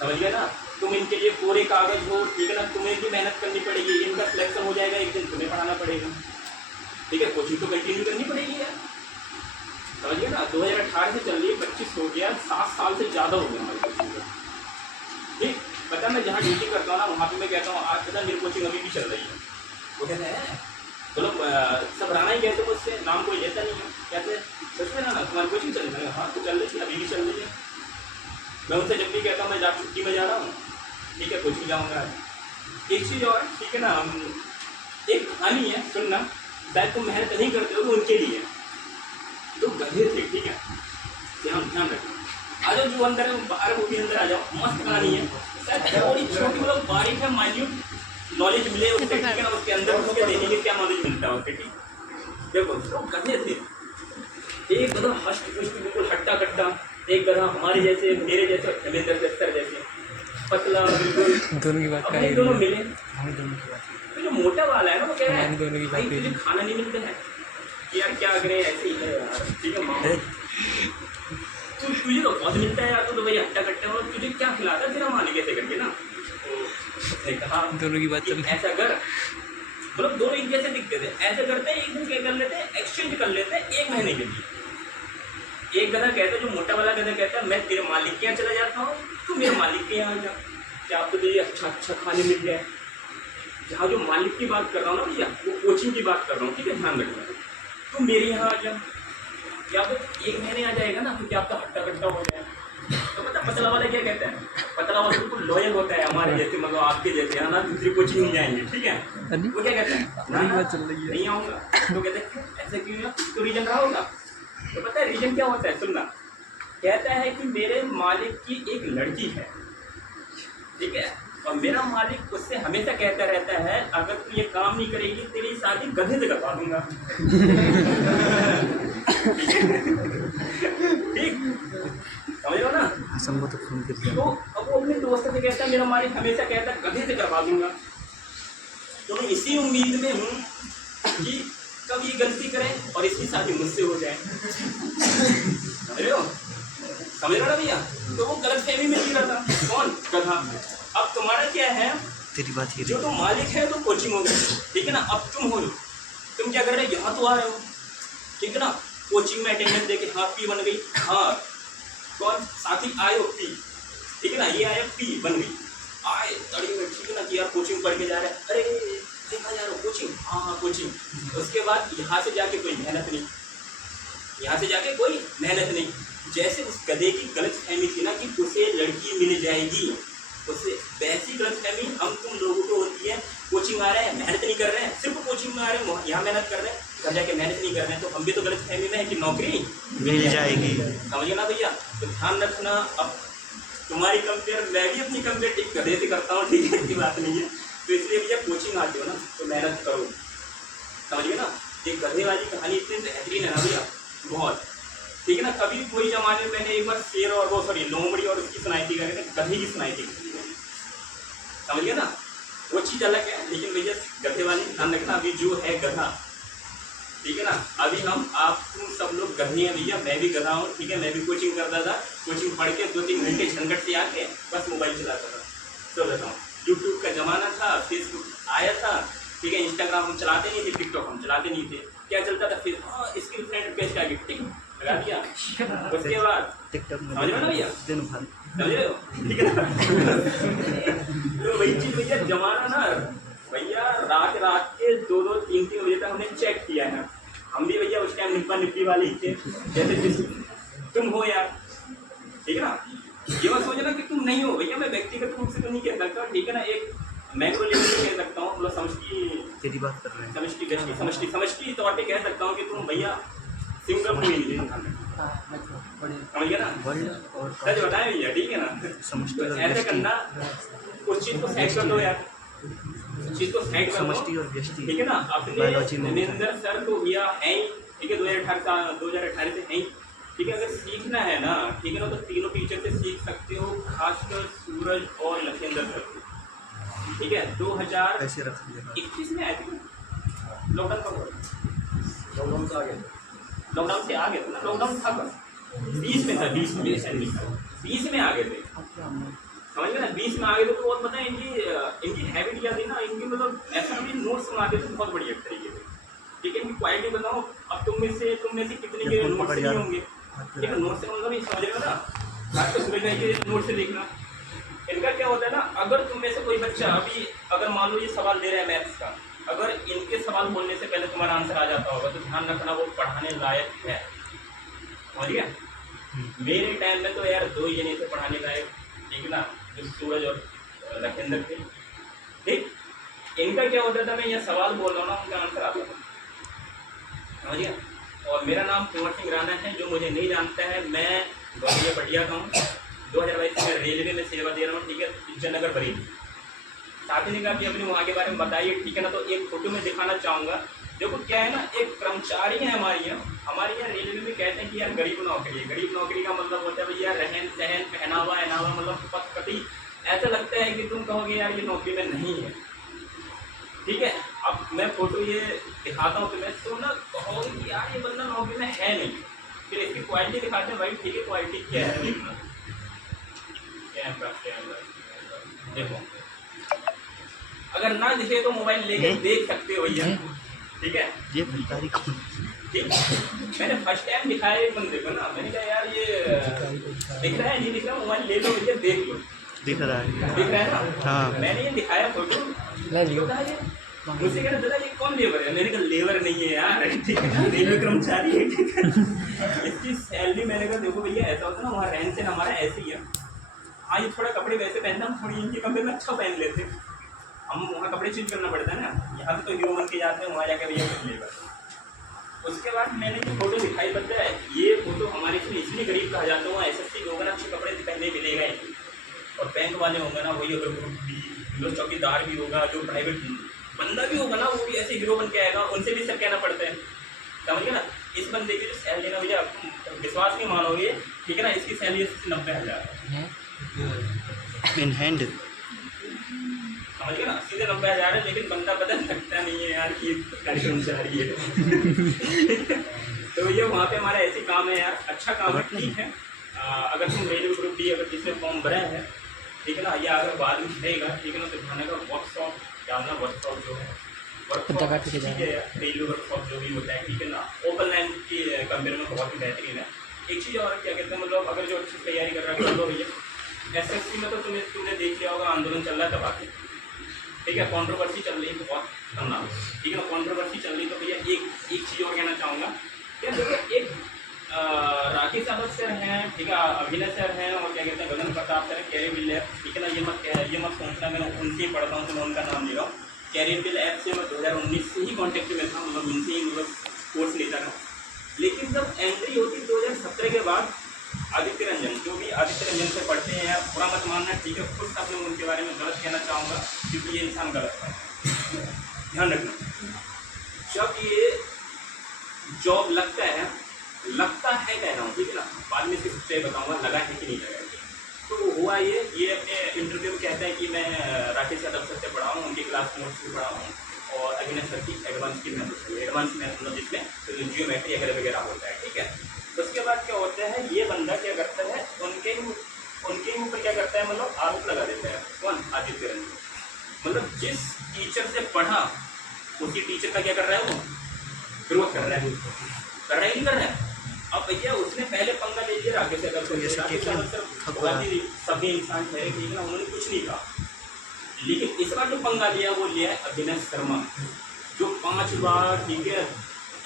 समझ गए ना। तुम इनके लिए कोरे कागज हो, ठीक है ना, तुम्हें भी मेहनत करनी पड़ेगी, इनका सिलेक्शन हो जाएगा एक दिन, तुम्हें पढ़ाना पड़ेगा, ठीक है, कोचिंग तो कंटिन्यू करनी पड़ेगी यार, समझिए ना। 2018 से चल रही है, 25 हो गया, 7 साल से ज़्यादा हो गया हमारी कोचिंग का, ठीक। पता मैं जहाँ ड्यूटी करता हूँ ना, वहाँ पे मैं कहता हूँ आज पता मेरी कोचिंग अभी भी चल रही है। वो कहते हैं चलो सब राणा ही कहते मुझसे, नाम कोई लेता नहीं है, कहते हैं सच में ना तुम्हारी कोचिंग चल रही है, हाँ तो चल रही है, अभी भी चल रही है। मैं उनसे जब भी कहता हूँ मैं छुट्टी में जा रहा हूँ, ठीक है, कोचिंग जाऊँगा। एक चीज़ और, ठीक है ना, एक कहानी है सुनना, शायद तुम मेहनत नहीं करते हो तो उनके लिए, तो गधे थे, ठीक है, ध्यान रखना। आ जाओ जो अंदर है बाहर, वो भी अंदर आ जाओ, मस्त कहानी है, शायद थोड़ी छोटी मतलब बारीक है, माइन्यूट नॉलेज मिले उससे, ठीक है ना, उसके अंदर उसके देने के क्या नॉलेज मिलता है उससे, ठीक। देखो तो गधे थे, एक गधा हष्ट पुष्ट बिल्कुल हट्टा कट्टा, एक गधा हमारे जैसे, मेरे जैसे, धर्मेंद्र सर जैसे पतला बिल्कुल, दोनों की बात अब दोनों मिले। हम दोनों की बात तो जो मोटा वाला है ना, वो कह रहा है दोनों की भाई तुझे खाना नहीं मिलता है, कि यार क्या करें, ऐसे ही है यार, ठीक है मामा। तुझे तो बहुत मिलता है यार, तो भाई हट्टा कट्टा, मतलब तुझे क्या खिलाता है तेरा मालिक ऐसे करके ना। तो उसने कहा दोनों की बात चल रही है। ऐसा कर, मतलब दोनों एक जैसे दिखते थे, ऐसे करते हैं एक दिन क्या कर लेते हैं, एक्सचेंज कर लेते हैं 1 महीने के लिए। एक गधा कहता है, जो मोटा वाला गधा कहता है, मैं तेरे मालिक के यहाँ चला जाता हूँ, तू मेरे मालिक के यहाँ आ जा, क्या आपको तुझे अच्छा अच्छा खाने मिल जाए। जहाँ जो मालिक की बात कर रहा हूँ ना भैया, वो कोचिंग की बात कर रहा हूँ, ठीक है, ध्यान रखना। तू मेरे यहाँ आ जा, क्या तो 1 महीने आ जाएगा ना, तो क्या आपका हट्टा कट्टा हो जाएगा। तो मतलब पतला वाला क्या कहता है, पतला वाला बिल्कुल लॉयल होता है हमारे जैसे, मतलब आपके जैसे, है ना, दूसरी कोचिंग में जाएंगे, ठीक है। वो क्या कहता है, नहीं आऊँगा। तो कहते हैं ऐसे क्यों है, तो रीजन रहा होगा। तो पता है रीजन क्या होता है, सुनना। कहता है कि मेरे मालिक की एक लड़की है, ठीक है, और मेरा मालिक उससे हमेशा कहता रहता है, अगर तू ये काम नहीं करेगी तेरी शादी गधे से करवा दूंगा। ठीक, समझ लो ना। तो अब वो अपने दोस्त से कहता है, मेरा मालिक हमेशा कहता है गधे से करवा दूंगा। तो मैं इसी उम्मीद में हूँ कि कब ये गलती करें और इसकी शादी मुझसे हो जाए। समझ रहे हो, समझ रहे हो ना भैया। तो वो गलत फहमी में जी रहा था, कौन, गधा। अब तुम्हारा क्या है, तेरी बात ये जो तुम मालिक है तो कोचिंग हो गई, ठीक है ना। अब तुम हो, तुम क्या कर रहे हो, यहाँ तो आ रहे हो, ठीक है ना, कोचिंग में अटेंडेंस देके हाँ पी बन गई, हाँ कौन साथी आयो पी, ठीक है ना, ये आया पी बन गई, आए तड़ी में, ठीक है ना, कि यार कोचिंग पढ़ के जा रहे हैं, अरे देखा जा रहा हो कोचिंग, हाँ कोचिंग। उसके बाद यहाँ से जाके कोई मेहनत नहीं, यहाँ से जाके कोई मेहनत नहीं। जैसे उस गधे की गलत फहमी थी ना कि उसे लड़की मिल जाएगी, उससे वैसी गलत फहमी हम तुम लोगों को होती है। कोचिंग आ रहे हैं, मेहनत नहीं कर रहे हैं, सिर्फ कोचिंग में आ रहे हैं, यहाँ मेहनत कर रहे हैं, घर जाके मेहनत नहीं कर रहे हैं, तो हम भी तो गलत फहमी में है कि नौकरी मिल जाएगी। समझिए ना भैया। तो ध्यान रखना, अब तुम्हारी कंपेयर मैं भी अपनी कंपेयर ठीक गधे से करता हूँ, ठीक है, ऐसी बात नहीं है। तो इसलिए भैया कोचिंग आते हो ना तो मेहनत करो, समझिए ना। एक गधे वाली कहानी इतनी बेहतरीन है ना भैया, बहुत, ठीक है ना। कभी कोई जमाने में मैंने एक बार शेर और वो सॉरी लोमड़ी और उसकी सुनाई थी, गधे की सुनाई थी, समझिए ना, वो चीज़ अलग है। लेकिन भैया गधे वाली ध्यान रखना, अभी जो है गधा, ठीक है ना, अभी हम आप तुम सब लोग गधे हैं भैया, मैं भी गधा हूँ, ठीक है। मैं भी कोचिंग करता था, कोचिंग पढ़ के 2-3 घंटे झंझट से आके बस मोबाइल चलाता था। तो बताऊँ, यूट्यूब का ज़माना था, फेसबुक आया था, ठीक है, इंस्टाग्राम हम चलाते नहीं थे, टिकटॉक हम चलाते नहीं थे, क्या चलता था फिर, हाँ इसकी फ्रेंड रिक्वेस्ट आ गई, टिक लगा दिया। उसके बाद टिकटॉक में समझ रहे हो ना भैया, दिन भर समझ रहे हो, ठीक है ना। तो वही चीज़ भैया, जमाना ना भैया, रात के 2-2, 3-3 बजे तक हमने चेक किया है। हम भी भैया उस टाइम निप्पा निप्पी वाले ही थे, जैसे तुम हो यार, ठीक है ना। ये मत सोचना कि तुम नहीं हो भैया, मैं व्यक्तिगत रूप से तो नहीं कह सकता, ठीक है ना, एक मैक्रो लेवल पे कह सकता हूँ, मतलब तेरी बात कर रहे हैं, समष्टि तौर पे कह सकता हूँ कि तुम भैया सिंगल कोई नहीं, समझिए ना, वर्ल्ड और सच बताए भैया, ठीक है ना। समष्टि तो और ऐसे व्यष्टि, करना, उस चीज़ को सेट कर दो यार, उस चीज़ को सेट कर समष्टि दो, और व्यष्टि, ठीक है ना। अपने बायोलॉजी में धर्मेंद्र सर तो भैया है ही, ठीक है, 2018 से है ही, ठीक है। अगर सीखना है ना, ठीक है ना, तो तीनों टीचर से सीख सकते हो, खासकर सूरज और लखेंद्र सर, ठीक है। 2021 ऐसे रख दिया, में आए थे, लॉकडाउन कब हुआ, लॉकडाउन से आगे, लॉकडाउन से आगे था ना, लॉकडाउन था कब, 20 में था, 20 में आ गए थे, समझ गए ना, 20 में आ गए थे। तो और बताएं, इनकी हैबिट क्या थी ना, इनकी मतलब ऐसा भी नोट्स बनाते थे बहुत बढ़िया तरीके से, ठीक है। इनकी क्वालिटी बताओ, अब तुम में से कितने के नोट्स नहीं होंगे, ठीक है, नोट्स से मतलब नहीं, समझ रहे हो ना, बात तो सूरज भाई के नोट से देखना। इनका क्या होता है ना, अगर तुम में से कोई बच्चा अभी अगर मान लो ये सवाल दे रहा है मैथ्स का, अगर इनके सवाल बोलने से पहले तुम्हारा आंसर आ जाता होगा, तो ध्यान रखना वो पढ़ाने लायक है, समझ गया। मेरे टाइम में तो यार 2 ही जने थे पढ़ाने लायक, ठीक है ना, जो सूरज और लखेंद्र थे, ठीक। इनका क्या होता था, मैं यह सवाल बोल रहा हूँ ना, उनका आंसर आता था, समझ गया। और मेरा नाम कुंवर सिंह राणा है, जो मुझे नहीं जानता है, मैं ग्वालियर पटिया का हूँ, 2022 में रेलवे में सेवा दे रहा हूँ, ठीक है, पिक्चर नगर बरेली। साथी ने कहा कि अपने वहाँ के बारे में बताइए, ठीक है ना। तो एक फोटो में दिखाना चाहूँगा। देखो क्या है ना, एक कर्मचारी है हमारे यहाँ रेलवे में कहते हैं कि यार गरीब नौकरी है। गरीब नौकरी का मतलब होता है भैया रहन सहन, पहनावा एहनावा, मतलब पति, ऐसा लगता है कि तुम कहोगे यार ये नौकरी में नहीं है, ठीक है। अब मैं फोटो ये दिखाता हूँ तुम्हें, तो ना बहुत कहोगे कि यार ये बंदा नौकरी में है नहीं, फिर इसकी क्वालिटी दिखाते हैं, भाई ठीक है क्वालिटी क्या है देखना, देखो अगर ना दिखे तो मोबाइल लेके देख सकते हो भैया, ठीक है। ये भिखारी कौन? ठीक, मैंने फर्स्ट टाइम दिखाया एक बंदे को ना, मैंने कहा यार ये दिख रहा है नहीं दिख रहा, मोबाइल ले लो भैया देख लो, दिख रहा है ना। हाँ। मैंने ये दिखाया फोटो, मुझसे कह रहा दादा ये कौन लेबर है, मैंने कहा लेबर नहीं है यार, ठीक है ना, रेलवे कर्मचारी है, ठीक है। इसकी सैलरी मैंने कहा देखो भैया ऐसा होता है ना, वहाँ रहन सहन हमारा ऐसे ही है, हाँ ये थोड़ा कपड़े वैसे पहनना, हम थोड़ी इनके कपड़े में अच्छा पहन लेते, हम वहाँ कपड़े चेंज करना पड़ता है ना, यहाँ से तो हीरो बन के जाते हैं, वहाँ जाकर भैया लेबर। उसके बाद मैंने जो फोटो दिखाई पड़ता है, ये फोटो हमारे इसलिए गरीब कहा जाता है, SSC होगा ना अच्छे कपड़े पहने मिलेगा ही, और बैंक वाले होंगे ना वही, अगर ग्रुप भी जो चौकीदार भी होगा, जो प्राइवेट बंदा भी होगा ना वो भी ऐसे हीरो बन के आएगा, उनसे भी सब कहना पड़ता है, समझ गए ना। इस बंदे की जो सैलरी ना भैया विश्वास नहीं मानोगे, ठीक है ना, इसकी सैलरी 90,000 इन हैंड, समझ गए ना, सीधे 90,000 है, लेकिन बंदा बदल सकता नहीं है यार कि कर्मचारी है। तो ये वहाँ पे हमारा ऐसे काम है यार, अच्छा काम है, ठीक है। अगर तुम रेलवे ग्रुप डी अगर जिसमें फॉर्म भरा है, ठीक है ना, या अगर बाद में रहेगा, ठीक है ना, तो खाने का वर्कशॉप डालना, वर्कशॉप जो है वर्कशॉप ठीक है, रेलवे वर्कशॉप जो भी होता है, ठीक है ना, ओपन लाइन की कंपेयर में बहुत ही बेहतरीन है। एक चीज़ और क्या कहते हैं, मतलब अगर जो अच्छी तैयारी कर रहा है कर लो भैया। SSC में तो तुमने देख लिया होगा, आंदोलन चल रहा है तब आके, ठीक है, कॉन्ट्रोवर्सी चल रही है बहुत करना, ठीक है ना, कॉन्ट्रोवर्सी चल रही, तो भैया एक चीज़ और कहना चाहूँगा क्या, देखो एक राकेश यादव सर हैं, ठीक है, अभिनय सर हैं, और क्या कहते हैं गगन प्रताप सर हैं, कैरियर बिल ऐप, ठीक है ना, ये मत सोचना मैं उनसे ही पढ़ता हूँ तो मैं उनका नाम ले रहा हूँ। कैरियर बिल ऐप से मैं 2019 से ही कॉन्टेक्ट में था, मतलब उनसे ही मतलब कोर्स लेता था, लेकिन जब एंट्री होती 2017 के बाद आदित्य रंजन, जो भी आदित्य रंजन से पढ़ते हैं यार, बुरा मत मानना, ठीक है, खुद सब लोग उनके बारे में गलत कहना चाहूँगा क्योंकि ये इंसान गलत है, ध्यान रखना। जब ये जॉब लगता है कह रहा हूँ, ठीक है ना, बाद में इसकी सच्चाई बताऊँगा लगा है कि नहीं लगा है। तो हुआ ये अपने इंटरव्यू में कहता है कि मैं राकेश यादव सर से पढ़ा हूँ, उनकी क्लास नोट्स भी पढ़ा हूँ, और अभिनय सर की एडवांस मैथ मतलब जिसमें जियोमेट्री वगैरह होता है, ठीक है। उसके बाद क्या होता है, ये बंदा क्या करता है, उनके ऊपर क्या करता है, मतलब आरोप लगा देता है, कौन, आदित्य रंजन, मतलब जिस टीचर से पढ़ा उसी टीचर का क्या कर रहा है, वो विरोध कर रहा है, नहीं कर रहा है। अब भैया उसने पहले पंगा ले लिया राकेश यादव सर, सभी इंसान ठहरे, ठीक है ना, उन्होंने कुछ नहीं कहा, लेकिन इस बार जो पंगा लिया वो लिया है अभिनय शर्मा, जो 5 बार, ठीक है,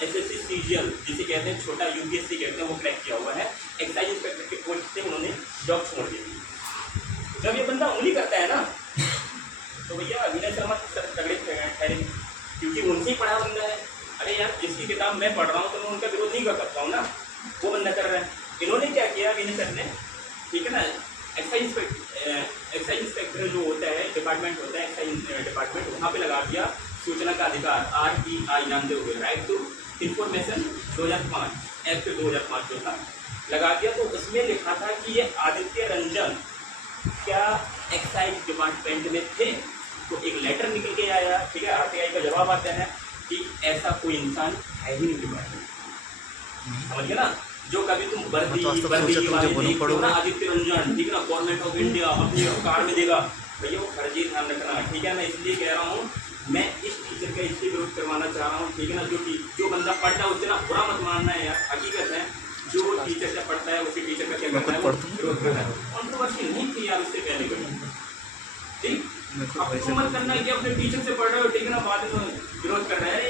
SSC CGL जिसे कहते हैं छोटा UPSC कहते हैं, वो क्रैक किया हुआ है, एक्साइज इंस्पेक्टर के पोस्ट से उन्होंने जॉब छोड़ दी। जब ये बंदा उंगली करता है ना, तो भैया अभिनय शर्मा तगड़े ठहरे, क्योंकि उनसे ही पढ़ा बंदा है। अरे यार जिसकी किताब मैं पढ़ रहा हूँ तो मैं उनका विरोध नहीं कर सकता हूँ ना, वो बंदा कर रहा है। इन्होंने क्या किया अभिनय सर ने, ठीक है ना, एक्साइज इंस्पेक्टर जो होता है, डिपार्टमेंट होता है एक्साइज डिपार्टमेंट, वहाँ पे लगा दिया सूचना का अधिकार, RTI जानते हुए, राइट टू इंफॉर्मेशन 2005 एक्ट 2005 जो था लगा दिया। तो उसमें लिखा था कि ये आदित्य रंजन क्या एक्साइज डिपार्टमेंट में थे, तो एक लेटर निकल के आया, ठीक है, RTI का जवाब आता है कि ऐसा कोई इंसान है ही नहीं डिपार्टमेंट, समझ गया ना, जो कभी तुम वर्दी आदित्य रंजन, ठीक है ना, गवर्नमेंट ऑफ इंडिया अपनी कार में देगा, भैया वो फर्जी ध्यान रखना, ठीक है। मैं इसलिए कह रहा हूँ, मैं इस टीचर का इसलिए विरोध करवाना चाह रहा हूँ, ठीक है ना, जो बंदा पढ़ता है उससे ना बुरा मत मानना है यार, हकीकत है, जो टीचर से पढ़ता है उसी टीचर का क्या करना है, विरोध करना है। कॉन्ट्रोवर्सी नहीं थी यार उससे पहले कभी, ठीक, आपको मत करना है कि अपने टीचर से पढ़ रहे हो, ठीक है ना, बाद में विरोध कर रहे हैं,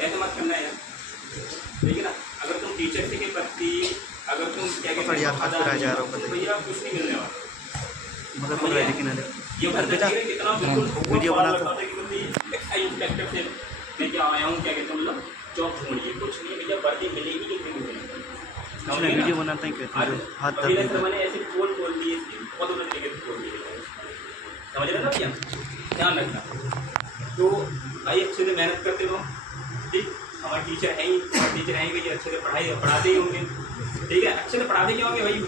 ऐसा मत करना है यार, ठीक है ना। अगर तुम टीचर से के प्रति अगर तुम क्या कहते हैं भैया कुछ नहीं मिलने वाला, ये बंदा कितना वीडियो बनाता है कि इंस्पेक्टर से मैं क्या आया हूँ, क्या कहते हैं, मतलब जॉब ढूंढिए, कुछ नहीं भैया, वर्दी मिलेगी कि नहीं मिलेगी, वीडियो बनाते हैं, हाथ दर्द मैंने ऐसे बोल दिए, बहुत उन्होंने तरीके से बोल दिए, समझ रहे ना भैया, ध्यान रखना। तो भाई अच्छे से मेहनत करते रहो, ठीक, हमारे टीचर हैं ही, अच्छे से पढ़ाते ही होंगे, ठीक है, अच्छे से पढ़ाते क्या होंगे भाई,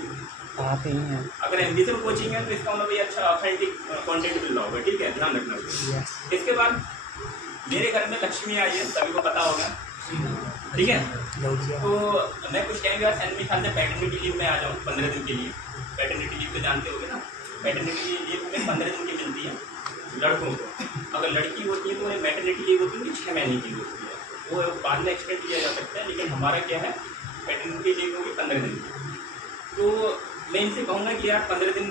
पढ़ाते ही हैं। अगर हिंदी से कोचिंग है तो इसका मतलब ये अच्छा ऑथेंटिक कंटेंट मिल रहा होगा, ठीक है, ध्यान रखना। इसके बाद मेरे घर में लक्ष्मी आई है, सभी को पता होगा, ठीक है। तो मैं कुछ टाइम के बाद मेरे ख्याल से पैटर्निटी लीव में आ जाऊँ 15 दिन के लिए। पैटर्निटी लीव तो जानते होगे ना, पैटर्निटी लीव में 15 दिन की मिलती है लड़कों को। अगर लड़की होती है तो उन्हें मैटरनिटी लीव होती है 6 महीने की होती है, वो बाद में एक्सटेंड किया जा सकता है, लेकिन हमारा क्या है पैटर्निटी लीव होगी 15 दिन की। तो मैं इनसे कहूँगा कि यार 15 दिन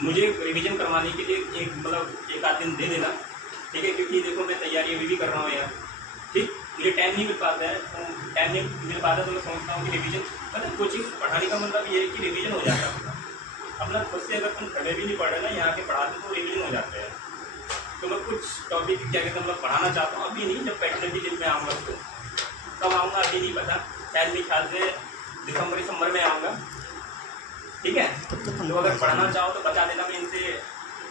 मुझे रिवीजन करवाने के लिए एक आध दिन दे देना, ठीक है, क्योंकि देखो मैं तैयारी अभी भी कर रहा हूँ यार, ठीक, मुझे टाइम नहीं मिल पाता है। तो टाइम नहीं मिल पाता तो मैं समझता हूँ कि रिवीजन मतलब कोचिंग पढ़ाने का मतलब ये है कि रिवीजन हो जाता है अपना खुद से। अगर तुम खड़े भी नहीं पढ़ रहे ना यहाँ के पढ़ाते तो रिवीजन हो जाता है। तो मैं कुछ टॉपिक क्या कहते हैं पढ़ाना चाहता हूँ, अभी नहीं, जब पैटर्निटी लीव में आऊँगा तो कब आऊँगा अभी नहीं पता, शायद मेरे ख्याल से दिसंबर में आऊँगा, ठीक है। तो अगर पढ़ना चाहो तो बता देना, मैं इनसे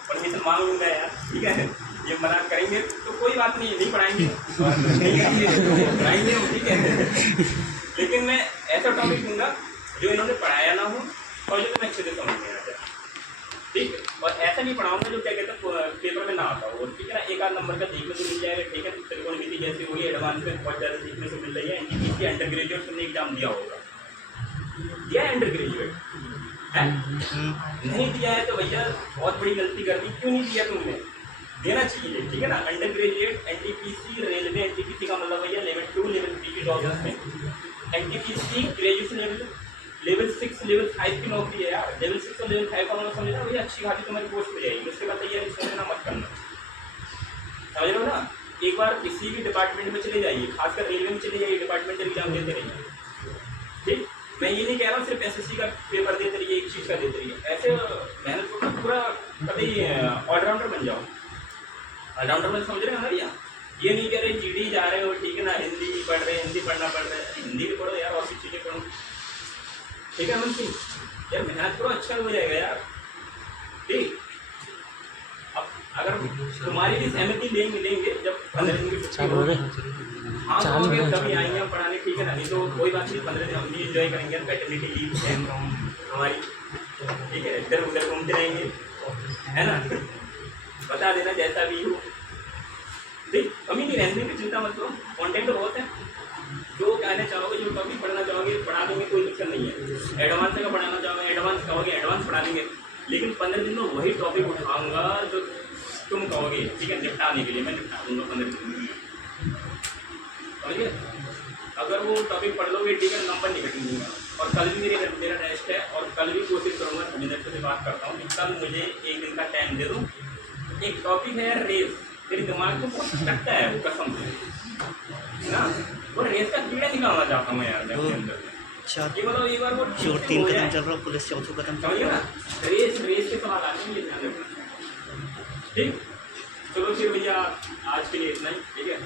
परमिशन मांग लूँगा यार, ठीक है। ये मना करेंगे तो कोई बात नहीं पढ़ाएंगे पढ़ाएंगे, ठीक है। लेकिन मैं ऐसा टॉपिक दूंगा जो इन्होंने पढ़ाया ना हो और जो तुम्हें अच्छे से समझ में आ जाए, ठीक है। और ऐसा नहीं पढ़ाऊंगा जो क्या कहते हैं पेपर में ना आता हो, ठीक है ना। एक आध नंबर का देखने को मिल जाएगा, ठीक है। त्रिकोणमिति जैसे हुई एडवांस में बहुत ज़्यादा सीखने को मिल रही है। एनटीपीसी अंडर ग्रेजुएट तुमने एग्जाम दिया होगा, दिया है अंडर ग्रेजुएट है? नहीं दिया है तो भैया बहुत बड़ी गलती कर दी। क्यों नहीं दिया तुमने? देना चाहिए, ठीक है ना। Under graduate NTPC railway, NTPC का मतलब भैया लेवल 2 लेवल 3 की जॉब में, एनटीपीसी ग्रेजुएशन लेवल 6 लेवल 5 की नौकरी है यार। लेवल 6 और लेवल 5 का मतलब समझना भैया अच्छी खासी तुम्हारी पोस्ट हो जाएगी। उसके बाद तैयारी सोचना मत करना, समझ रहे हो ना। एक बार किसी भी डिपार्टमेंट में चले जाइए, खासकर रेलवे में चले जाइए, डिपार्टमेंटल एग्जाम देते रहिए, ठीक। मैं ये नहीं कह रहा हूँ सिर्फ एसएससी का पेपर देते रहिए, एक चीज़ का देते रहिए। ऐसे मेहनत को पूरा कभी ऑलराउंडर बन जाओ। ऑलराउंडर में समझ रहे हो ना भैया, ये नहीं कह रहे जीडी जा रहे हो, ठीक है ना, हिंदी पढ़ रहे हैं, हिंदी पढ़ना पड़ रहा है, हिंदी भी पढ़ो यार और भी चीज़ें पढ़ो, ठीक है। मन सिंह यार मेहनत करो, अच्छा हो जाएगा यार, ठीक। अब अगर तुम्हारी भी सहमति लेंगे जब 15 दिन की हाँ तो तभी आएंगे हम पढ़ाने, ठीक है ना। नहीं तो कोई बात नहीं, 15 दिन हम भी इंजॉय करेंगे, पैटर्निटी लीव है हमारी, ठीक है। इधर उधर घूमते रहेंगे, है ना। बता देना जैसा भी हो, ठीक। कमी नहीं रहने की चिंता मत करो, कॉन्टेंट तो बहुत है। जो कहना चाहोगे, जो टॉपिक पढ़ना चाहोगे पढ़ा देंगे, कोई दिक्कत नहीं है। एडवांस का पढ़ाना चाहोगे एडवांस कहोगे एडवांस पढ़ा देंगे, लेकिन 15 दिन में वही टॉपिक उठाऊंगा जो तुम कहोगे, ठीक है, निपटाने के लिए मैं निपटा दूँगा 15 दिन में, समझिए। अगर वो टॉपिक पढ़ लोगे, ठीक है, नंबर नहीं कटेंगे। और कल भी मेरा टेस्ट है और कल भी कोशिश करूँगा, संजय से बात करता हूँ कि कल मुझे एक दिन का टाइम दे दो। एक टॉपिक है रेस, मेरे दिमाग को बहुत लगता है वो, कसम से ना, वो रेस का कीड़ा निकालना चाहता हूँ यार मैं अपने अंदर। अच्छा, ये मतलब एक बार वो जो 3 कदम चल रहा पुलिस 4 कदम समझिए ना। रेस के सवाल आते हैं, ये ध्यान रखना, ठीक। चलो फिर भैया आज के लिए इतना ही, ठीक है,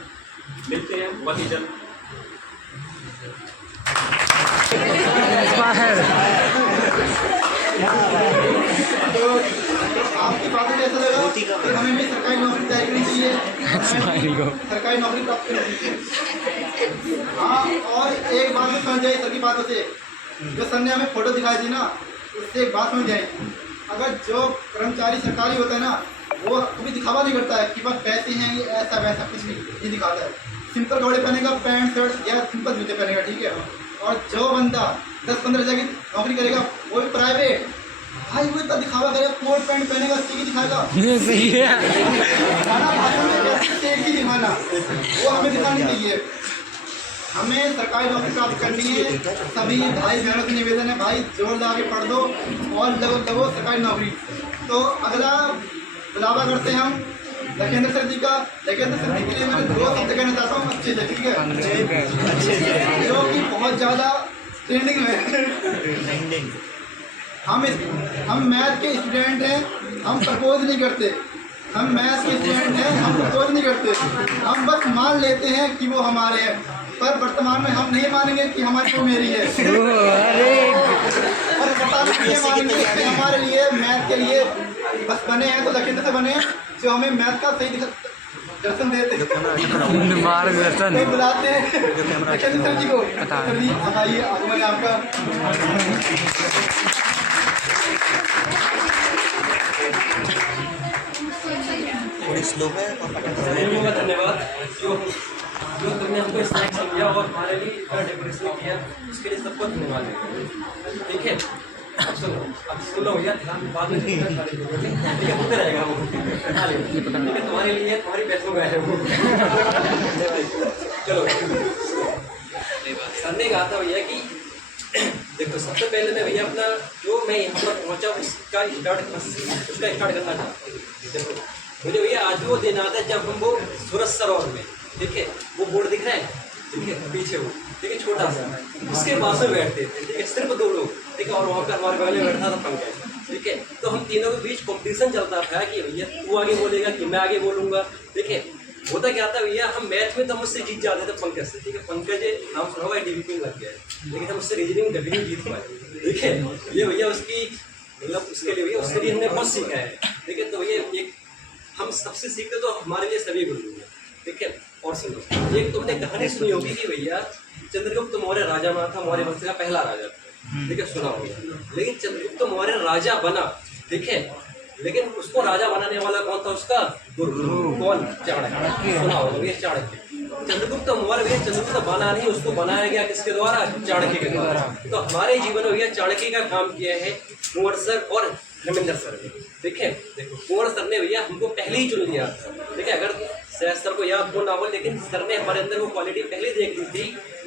मिलते हैं बहुत ही जल्द। आपकी बात में ऐसा लगा कि हमें भी सरकारी नौकरी तैयारी करनी चाहिए, सरकारी नौकरी प्राप्त करनी चाहिए। हाँ, और एक बात तो समझ जाए सर की बातों से, जो सर ने हमें फोटो दिखाई थी ना, उससे एक बात समझ जाए। अगर जो कर्मचारी सरकारी होता है ना, वो कभी दिखावा नहीं करता है कि बस पैसे हैं, ये ऐसा वैसा कुछ नहीं दिखाता है। सिंपल कपड़े पहनेगा, पैंट शर्ट या सिंपल जूते पहनेगा, ठीक है। और जो बंदा 10-15 हज़ार की नौकरी करेगा, वो भी प्राइवेट, भाई वो इतना दिखावा करेगा, कोट पैंट पहनेगा, उसकी दिखाएगा, ये सही है। खाना भाषण में कैसे की दिखाना, वो हमें दिखानी चाहिए। हमें सरकारी नौकरी प्राप्त करनी है। सभी भाई बहनों से निवेदन है, भाई जोर लगा के पढ़ दो और लगो सरकारी नौकरी। तो अगला बुलावा करते हैं हम लखेंद्र सर जी का। लखेंद्र सर जी के लिए मैं 2 शब्द कहना चाहता हूँ, अच्छे से, ठीक है, जो कि बहुत ज़्यादा ट्रेंडिंग में। हम मैथ के स्टूडेंट हैं, हम प्रपोज नहीं करते। हम मैथ के स्टूडेंट हैं, हम प्रपोज नहीं करते, हम बस मान लेते हैं कि वो हमारे हैं, पर वर्तमान में हम नहीं मानेंगे कि हमारी वो मेरी है। और बता दें मानेंगे कि हमारे लिए मैथ के लिए बस बने हैं तो लखेंद्र से बने, जो हमें मैथ का सही दर्शन देते हैं, बुलाते हैं लखेंद्र सर जी को। सर जी आइए, आगमन है आपका। थोड़ी स्लो है सैनियों का धन्यवाद जो तुमने हमको स्नैक्स दिया और हमारे लिए इतना डेकोरेशन किया, उसके लिए सबको धन्यवाद है। ठीक है, अब सुनो भैया, ध्यान बाद में ठीक है, होते रहेगा वो। ठीक है, तुम्हारे लिए तुम्हारी पैसों का है वो। चलो, सर ने कहा था भैया कि देखो सबसे पहले मैं भैया अपना जो मैं यहाँ पर पहुँचा उसका स्टार्ट करना चाहता हूँ। देखो मुझे भैया आज भी वो दिन आता है जब हम वो सूरज सरोवर में, ठीक है, वो बोर्ड दिख रहा है, ठीक है, पीछे वो, ठीक है, छोटा सा, उसके पास में बैठते थे, ठीक है, सिर्फ 2 लोग, ठीक है, और वहाँ पर हमारे बगल में बैठा था पंकज, ठीक है। तो हम तीनों के बीच कॉम्पिटिशन चलता था कि भैया तू आगे बोलेगा कि मैं आगे बोलूँगा, ठीक है। होता क्या था भैया, हम मैथ में तो मुझसे जीत जाते थे पंकज से, ठीक है, पंकज नाम सुना होगा, डीवीपी में लग गया है, लेकिन हम उससे रीजनिंग कभी नहीं जीत पाए, ठीक है। ये भैया उसकी मतलब उसके लिए भैया उसके लिए हमने बहुत सीखा है, ठीक है। तो ये एक हम सबसे सीखते तो हमारे लिए सभी गुरु हैं, ठीक है। और सुनो, एक तुमने कहानी सुनी होगी कि भैया चंद्रगुप्त मौर्य राजा बना था, मौर्य वंश का पहला राजा था, ठीक है, सुना होगा। लेकिन चंद्रगुप्त मौर्य राजा बना, ठीक है, लेकिन उसको राजा बनाने वाला कौन था, उसका गुरु। कौन? चाणक्य। सुना होगा भैया, चाणक्य। चंद्रगुप्त मौर्य भैया चंद्रगुप्त बना नहीं, उसको बनाया गया किसके द्वारा? चाणक्य के द्वारा। तो हमारे जीवन में भैया चाणक्य का काम किया है कुंवर सर और धर्मेंद्र सर ने, ठीक है। देखो कुंवर सर ने भैया हमको पहले ही चुन लिया था, ठीक है, अगर सर को याद हो ना हो, लेकिन सर ने हमारे अंदर वो क्वालिटी पहले देख ली थी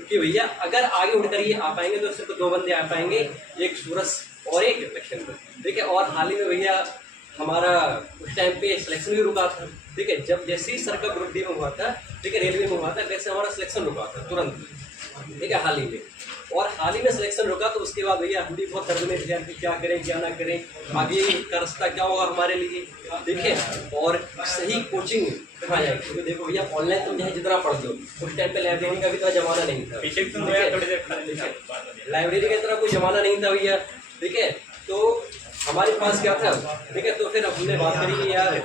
कि भैया अगर आगे उठकर ये आ पाएंगे तो सिर्फ 2 बंदे आ पाएंगे, एक सूरज और एक लक्ष्मण, ठीक है। और हाल ही में भैया हमारा उस टाइम पे सिलेक्शन भी रुका था, ठीक है, जब जैसे ही सर का ग्रुप डी में हुआ था, ठीक है, रेलवे में हुआ था, वैसे हमारा सिलेक्शन रुका था तुरंत, ठीक है, हाल ही में। और हाल ही में सिलेक्शन रुका तो उसके बाद भैया हम भी बहुत दर्द में थे कि क्या करें क्या ना करें, आगे का रास्ता क्या होगा हमारे लिए, ठीक है। और सही कोचिंग कहाँ जाए, क्योंकि देखो भैया ऑनलाइन तुम चाहे जितना पढ़ लो, उस टाइम पे लाइब्रेरी का भी इतना जमाना नहीं था, लाइब्रेरी का इतना कोई जमाना नहीं था भैया, ठीक है। तो हमारे पास क्या था, ठीक है। तो फिर हमने बात करी कि यार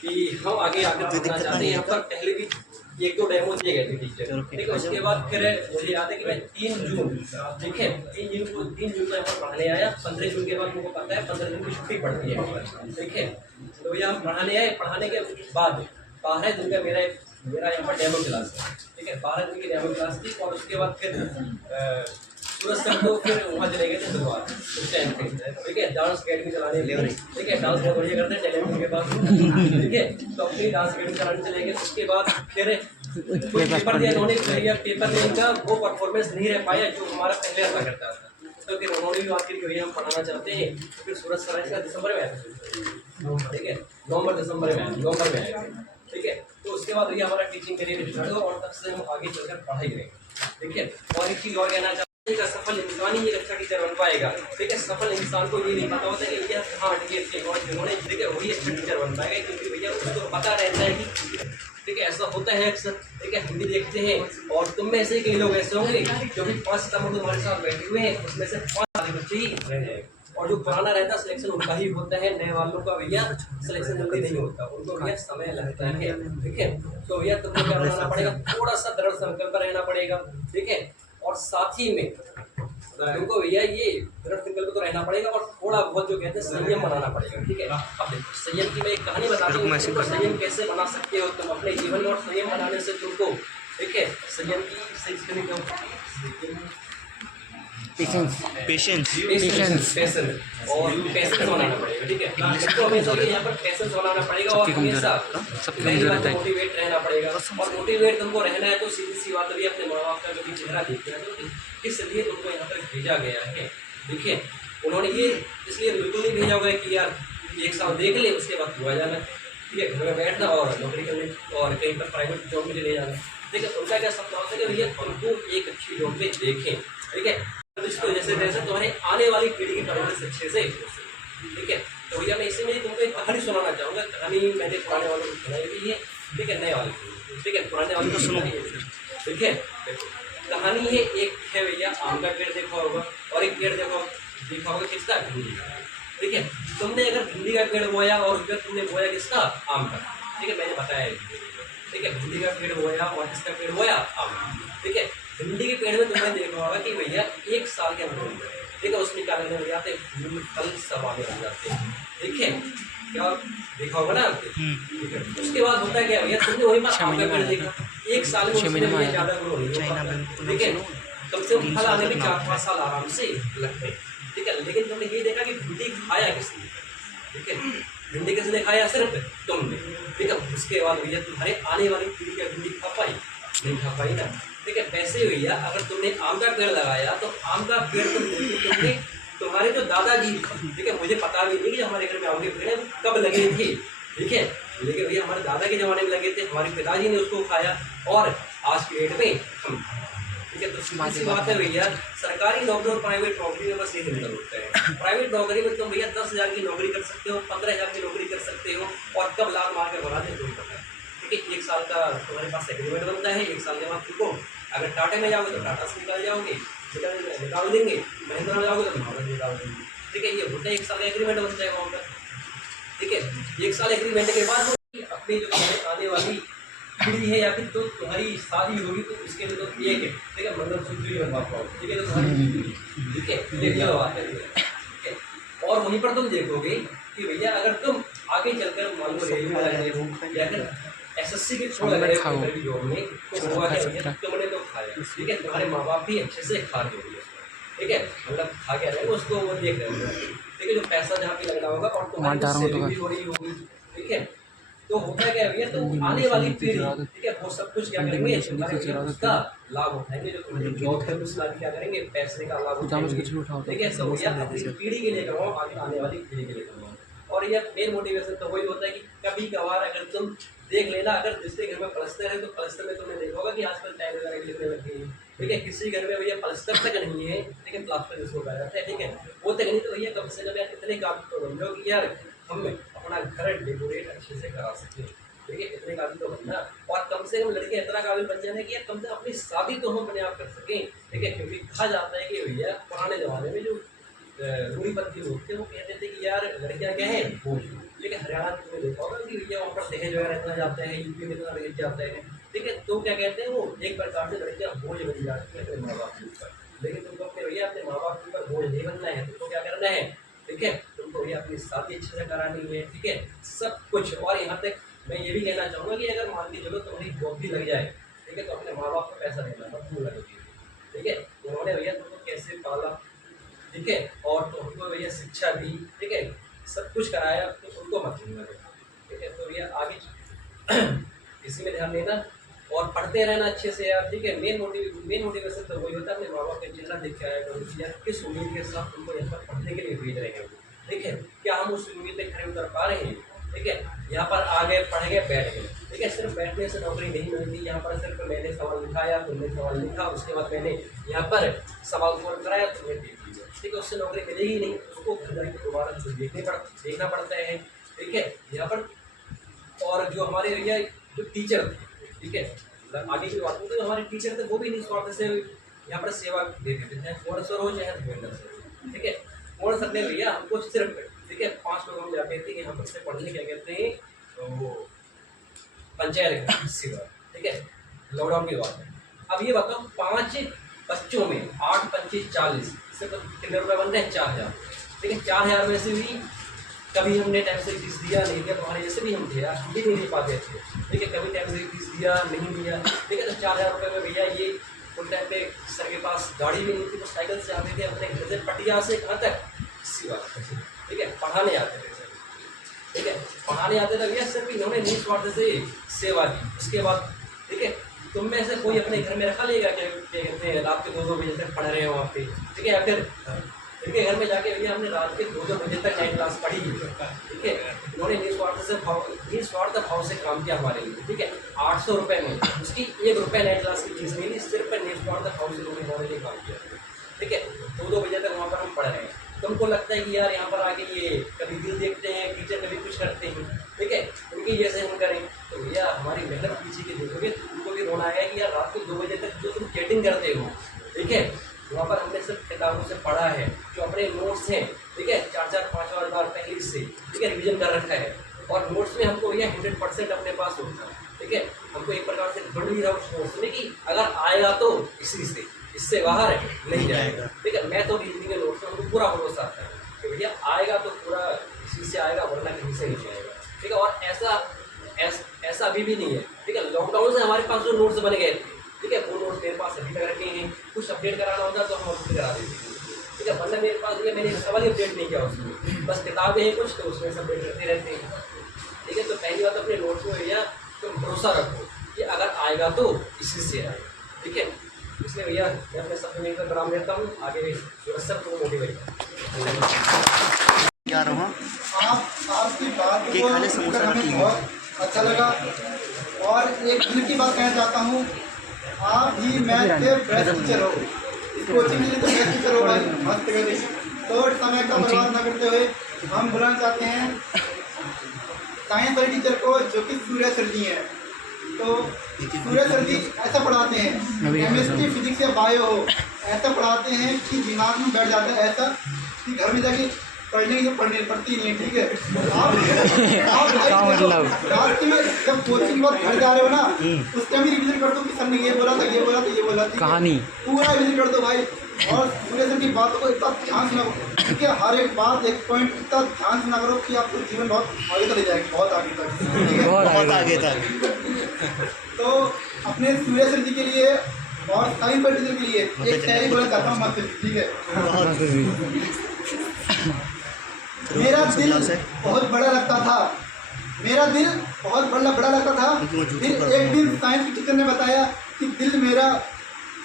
कि हम आगे आकर पढ़ना चाहते हैं। यहाँ पर पहले भी 1-2 डेमो दिए गए थे टीचर, ठीक है। उसके बाद फिर मुझे याद है कि मैं 3 जून, ठीक है, 3 जून को यहाँ पर पढ़ाने आया। 15 जून के बाद मुझे पता है 15 जून की छुट्टी पड़ती है, ठीक है। तो भैया हम पढ़ाने आए, पढ़ाने के बाद 12 दिन का मेरा यहाँ पर डेमो क्लास है, ठीक है, 12 दिन की डेमो क्लास थी। और उसके बाद फिर सूरज सर को फिर वहाँ चले गए थे दुबारा उस टाइम पे, ठीक है, डांस अकेडमी चलाने लिए, ठीक है, डांस बहुत बढ़िया करते हैं टैलेंट के पास, ठीक है। तो अपनी डांस अकेडमी चलाने चले गए। उसके बाद फिर पेपर दिया उन्होंने, पेपर देने का वो परफॉर्मेंस नहीं रह पाया जो हमारा पहले ऐसा करता था। तो फिर उन्होंने भी बात की कि भैया हम पढ़ाना चाहते हैं। फिर सूरज सर इसका दिसंबर में आया, ठीक है, नवंबर में आया, ठीक है। तो उसके बाद भैया हमारा टीचिंग करियर स्टार्ट हुआ और तब से हम आगे चलकर पढ़ाई करें, ठीक है। और एक चीज़ और कहना का सफल इंसान ही एक अच्छा टीचर बन पाएगा, ठीक है। सफल इंसान को ये नहीं पता होता कि भैया हाँ जिन्होंने, ठीक है, वही अच्छा टीचर बन पाएगा, क्योंकि भैया उसको पता रहता है कि, ठीक है, ऐसा होता है अक्सर, ठीक है, हम भी देखते हैं। और तुम में से कई लोग ऐसे होंगे जो भी 5 सितंबर तुम्हारे साथ बैठे हुए हैं, उसमें से 5 बच्चे ही रह जाए। और जो पुराना रहता है सिलेक्शन उनका ही होता है, नए वालों का भैया सिलेक्शन जल्दी नहीं होता, उनको भैया समय लगता है, ठीक है। तो भैया तुमको क्या रहना पड़ेगा, थोड़ा सा दृढ़ संकल्प रहना पड़ेगा, ठीक है। और साथ ही में तुमको भैया ये दृढ़ संकल्प तो रहना पड़ेगा और थोड़ा बहुत जो कहते हैं संयम बनाना पड़ेगा, ठीक है। अब देखो संयम की मैं एक कहानी बताती हूँ, तो संयम कैसे बना सकते हो तुम अपने जीवन में। और संयम बनाने से तुमको, ठीक है, संयम की सही पेशेंस और पेशेंस बनाना पड़ेगा, ठीक है। तो हमेशा यहाँ पर पेशेंस बनाना पड़ेगा और हमेशा मोटिवेट रहना पड़ेगा। और मोटिवेट तुमको रहना है तो सीधी सी बात है अपने माँ बाप का कभी चेहरा देखना है, तो इसलिए तुमको यहाँ पर भेजा गया है, देखिए। उन्होंने ये इसलिए बिल्कुल नहीं भेजा हुआ है कि यार 1 साल देख ले उसके बाद हुआ जाना, ठीक है, घर में बैठना और नौकरी करने और कहीं पर प्राइवेट जॉब में चले जाना, ठीक है। उनका क्या सपना होता है कि भैया तुमको एक अच्छी जॉब में देखें, ठीक है, तो जैसे जैसे तुम्हारे आने वाली पीढ़ी की परवरिश अच्छे से, ठीक है। तो भैया मैं इसी में तुमको एक कहानी सुनाना चाहूँगा। कहानी मैंने पुराने वालों को सुनाई भी है, ठीक है, नए वाले, ठीक है, पुराने वाले को सुनो, ठीक है। कहानी है, एक है भैया आम का पेड़ देखा होगा और एक पेड़ देखा होगा किसका, भिंडी का, ठीक है। तुमने अगर भिंडी का पेड़ बोया और फिर तुमने बोया किसका, आम का, ठीक है, मैंने बताया, ठीक है। भिंडी का पेड़ बोया और किसका पेड़ बोया, आम, ठीक है। भिंडी के पेड़ में तुमने देखा होगा कि भैया 1 साल के अंदर ठीक है, उसमें क्या लगने लग जाते हैं, फूल फल सब आने लग जाते हैं। ठीक है, क्या देखा होगा ना आपने। ठीक है, उसके बाद होता है क्या भैया, तुमने वही बात आम का पेड़ देखा, 1 साल में उसमें ज़्यादा ग्रो नहीं हो पाता। ठीक है, कम से कम फल आने में 4-5 साल आराम से लगते हैं। ठीक है, लेकिन तुमने ये देखा कि भिंडी खाया किसने। ठीक है, भिंडी किसने खाया, सिर्फ तुमने। ठीक है, उसके बाद भैया तुम्हारे आने वाली पीढ़ी का भिंडी खा पाई, नहीं खा पाई ना। ठीक है, वैसे भैया अगर तुमने आम का पेड़ लगाया तो आम का पेड़ तुमने तुम्हारे जो दादाजी, ठीक है, मुझे पता भी नहीं कि हमारे घर में आम के पेड़ कब लगे थे। ठीक है, लेकिन भैया हमारे दादा के ज़माने में लगे थे, हमारे पिताजी ने उसको खाया और आज की डेट में हम। ठीक है, तो सीधी बात है भैया, सरकारी नौकरी और प्राइवेट नौकरी में बस ये अंतर होता है। प्राइवेट नौकरी में तुम भैया 10,000 की नौकरी कर सकते हो, 15,000 की नौकरी कर सकते हो और कब लाल मार के भगा दे तुम्हें पता है। ठीक है, 1 साल का तुम्हारे पास एग्रीमेंट बनता है, 1 साल के बाद तुमको अगर टाटा में जाओगे तो टाटा से निकाल जाओगे, निकाल देंगे, महिंद्रा में जाओगे तो महिंद्रा निकाल देंगे। ठीक है, ये होता है 1 साल का एग्रीमेंट बनता है वहाँ पर। ठीक है, 1 साल एग्रीमेंट के बाद अपनी जो आने वाली पीढ़ी है या फिर तो तुम्हारी शादी होगी तो उसके लिए तो एक है। ठीक है, मंगलसूत्र भी बनवा पाओ। ठीक है, तो तुम्हारी, ठीक है, ये बात है। ठीक है, और वहीं पर तुम देखोगे कि भैया अगर तुम आगे चलकर मान लो रेलवे में लग रहे या फिर SSC के थ्रू लग रहे हो जॉब में, तो हुआ क्या भैया, तुमने तो खाया। ठीक है, तुम्हारे माँ बाप भी अच्छे से खा रहे होंगे। ठीक है, मतलब खा के रहे उसको वो देख रहे होंगे। ठीक है, जो पैसा जहाँ पे लगना होगा और तुम्हारी सेविंग भी हो रही होगी। ठीक है, तो होता क्या भैया, तो आने वाली पीढ़ी, ठीक है, वो सब कुछ क्या करेंगे, उसका लाभ उठाएंगे। जो तुम्हारे जॉब है उसका क्या करेंगे, पैसे का लाभ उठाएंगे। ठीक है, सब भैया अपनी पीढ़ी के लिए करवाओ, आगे आने वाली पीढ़ी के लिए करवाओ। और यह मेन मोटिवेशन तो वही होता है कि कभी कभार अगर तुम देख लेना, अगर जिसके घर में प्लस्तर है तो प्लस्तर में तुमने देखा होगा कि आजकल टाइल वगैरह लिखने लग गई है। ठीक है, किसी घर में भैया प्लस्तर तक नहीं है लेकिन प्लास्टर जिसको कहा जाता है। ठीक है, वो तक नहीं तो भैया कम से कम यार इतने काम तो बन जाओ कि यार हम अपना घर डेकोरेट अच्छे से करा सकें। ठीक है, इतने काबिल तो बनना, और कम से कम लड़के इतना काबिल बन जाए कि यार कम से कम अपनी शादी तो हम अपने आप कर सकें। ठीक है, क्योंकि कहा जाता है कि भैया पुराने ज़माने में जो रूढ़ीपंथी लोग थे वो कहते थे कि यार लड़कियाँ क्या है बोझ। लेकिन हरियाणा में तुमने देखा होगा कि भैया वहाँ पर दहेज वगैरह इतना जाता है, यूपी में इतना दहेज जाता है। ठीक है, तो क्या कहते हैं, वो एक प्रकार से लड़कियाँ बोझ बन जाती हैं अपने माँ बाप के ऊपर। लेकिन तुमको अपने भैया अपने माँ बाप के ऊपर बोझ नहीं बनना है, तुमको क्या करना है। ठीक है, तुमको भैया अपनी शादी अच्छे से करानी है। ठीक है, सब कुछ। और यहाँ तक मैं ये भी कहना चाहूँगा कि अगर मान के चलो तुम्हारी जॉब भी लग जाए, ठीक है, तो अपने माँ बाप को पैसा देना मत भूलना कभी। ठीक है, उन्होंने भैया तुमको कैसे पाला, ठीक है, और तुमको भैया शिक्षा दी, ठीक है, सब कुछ कराया, तो उनको मत भूलना। ठीक है, तो भैया आगे इसी में ध्यान देना और पढ़ते रहना अच्छे से यार। ठीक है, मेन मोटिवेशन तो वही होता है, अपने माँ बाप का चेहरा देख के आया करो यार, किस उम्मीद के साथ तुमको यहाँ पर पढ़ने के लिए भेज रहे हैं। ठीक है, क्या हम उस उम्मीद पे खड़े उतर पा रहे हैं। ठीक है, यहाँ पर आ गए, पढ़ गए, बैठ गए। ठीक है, सिर्फ बैठने से नौकरी नहीं मिलती। यहाँ पर सिर्फ मैंने सवाल लिखाया, तुमने सवाल लिखा, उसके बाद मैंने यहाँ पर सवाल सॉल्व कराया, तुमने देख लिया। ठीक है, उससे नौकरी मिलेगी नहीं, उसको घर जाके दोबारा देखना पड़ता है। ठीक है, यहाँ पर और जो हमारे भैया जो टीचर थे, ठीक है, आगे की बात तो हमारे टीचर थे वो भी निस्वार्थ से यहाँ पर सेवा देते थे, पूर्ण सर हो चाहे धर्मेंद्र सर। ठीक है, पूर्ण सर ने भैया हमको सिर्फ, ठीक है, 5 लोग हम जाते थे यहाँ पर से पढ़ने, क्या कहते हैं, तो पंचायत सेवा। ठीक है, लॉकडाउन की बात है। अब ये बताओ 5 बच्चों में 8 25 40 सिर्फ कितने रुपये बनते हैं, 4,000। ठीक है, 4,000 में से भी कभी हमने टाइम से फीस दिया नहीं दिया, तुम्हारे जैसे भी हम थे यार, हम भी नहीं दे पाते थे। ठीक है, कभी टाइम से फीस दिया नहीं दिया। ठीक है, तो 4,000 रुपये में भैया ये उन टाइम पे सर के पास गाड़ी भी नहीं थी, वो साइकिल से आते थे अपने घर से पटिया से कहाँ तक, सिवा। ठीक है, पढ़ाने आते थे सर। ठीक है, पढ़ाने आते थे भैया, सिर्फ इन्होंने निस्वार्थ से सेवा की। उसके बाद ठीक है, तुम में से कोई अपने घर में रखा लेगा क्या कहते हैं, रात के 2-2 बजे तक पढ़ रहे हो वहाँ पे। ठीक है, या फिर इनके घर में जाके भैया हमने रात के 2-2 बजे तक नाइट क्लास पढ़ी। ठीक है, उन्होंने निस्वार्थ भाव से काम किया हमारे लिए। ठीक है, 800 रुपये में उसकी 1 रुपये नाइट क्लास की फीस मिली, सिर्फ निस्वार्थ भाव से उन्होंने हमारे लिए काम किया। ठीक है, 2-2 बजे तक वहाँ पर हम पढ़ रहे हैं। तुमको लगता है कि यार यहाँ पर आके ये कभी दिल देखते हैं, टीचर कभी कुछ करते हैं। ठीक है, उनकी जैसे हम करें तो भैया हमारी मेहनत पीछे की देखोगे तो उनको भी रोना है कि यार रात को 2 बजे तक जो तुम चैटिंग करते हो। ठीक है, वहाँ पर हमने सिर्फ किताबों से पढ़ा है, जो अपने नोट्स हैं। ठीक है, 4-4 5 पहले से, ठीक है, रिविजन कर रखा है, और नोट्स में हमको भैया 100% अपने पास होता है। ठीक है, हमको एक प्रकार से ढूंढ भी रहा उस नोट्स में कि अगर आएगा तो इसी से इससे बाहर है नहीं जाएगा। ठीक है, मैं तो रीजनिंग के नोट्स में उनको पूरा भरोसा आता है कि भैया आएगा तो पूरा इसी से आएगा, वरना कहीं से नहीं आएगा। ठीक है, और ऐसा अभी भी नहीं है। ठीक है, लॉकडाउन से हमारे पास जो नोट्स बन गए, ठीक है, वो नोट्स मेरे पास अभी तक रखे हैं। कुछ अपडेट कराना होता तो हम अपडेट करा देते हैं। ठीक है, मतलब मेरे पास ये मैंने सवाल ही अपडेट नहीं किया उसमें, बस किताबें हैं कुछ तो उसमें सब अपडेट करते रहते हैं। ठीक है, तो पहली बात अपने नोट्स में भैया तुम भरोसा रखो कि अगर आएगा तो इसी से आएगा। ठीक है, इसलिए भैया मैं अपने सपने में एकदम बराम देता हूँ, आगे सूरज सर को मोटिवेट जा रहा हूँ। आपकी बात ये को खाने समोसा सुनकर हमें रखी है। बहुत अच्छा लगा। और एक दिल की बात कहना चाहता हूँ, आप ही मैथ के बेस्ट टीचर हो, इस कोचिंग के लिए तो बेस्ट टीचर हो भाई, मस्त करे। तो समय का बर्बाद न करते हुए हम बुलाना चाहते हैं साइंस वाले टीचर को, जो कि सूर्य सर जी हैं। तो सूर्य सर जी ऐसा पढ़ाते हैं, केमिस्ट्री फिजिक्स या बायो हो, ऐसा पढ़ाते हैं कि दिमाग में बैठ जाता है, ऐसा कि घर में जाके पढ़ने की पढ़ने पड़ती नहीं है। ठीक है, आप रात में जब कोचिंग वक्त घर जा रहे हो ना, उस टाइम भी रिविजन कर दो कि सर ने ये बोला था, ये बोला था, ये बोला था, कहानी पूरा रिविजन कर दो भाई। और सूर्य सर की बातों को इतना ध्यान से ना, ठीक है, हर एक बात एक पॉइंट इतना ध्यान से ना करो कि आपको जीवन बहुत आगे तक ले जाएगा, बहुत आगे तक। ठीक है, बहुत आगे तक। तो अपने सूर्य सर जी के लिए और साइंस वाले टीचर के लिए एक शायरी बोलना चाहता हूँ, मत। ठीक है, मेरा दिल बहुत बड़ा लगता था, मेरा दिल बहुत बड़ा लगता था। फिर एक दिन साइंस के टीचर ने बताया कि दिल मेरा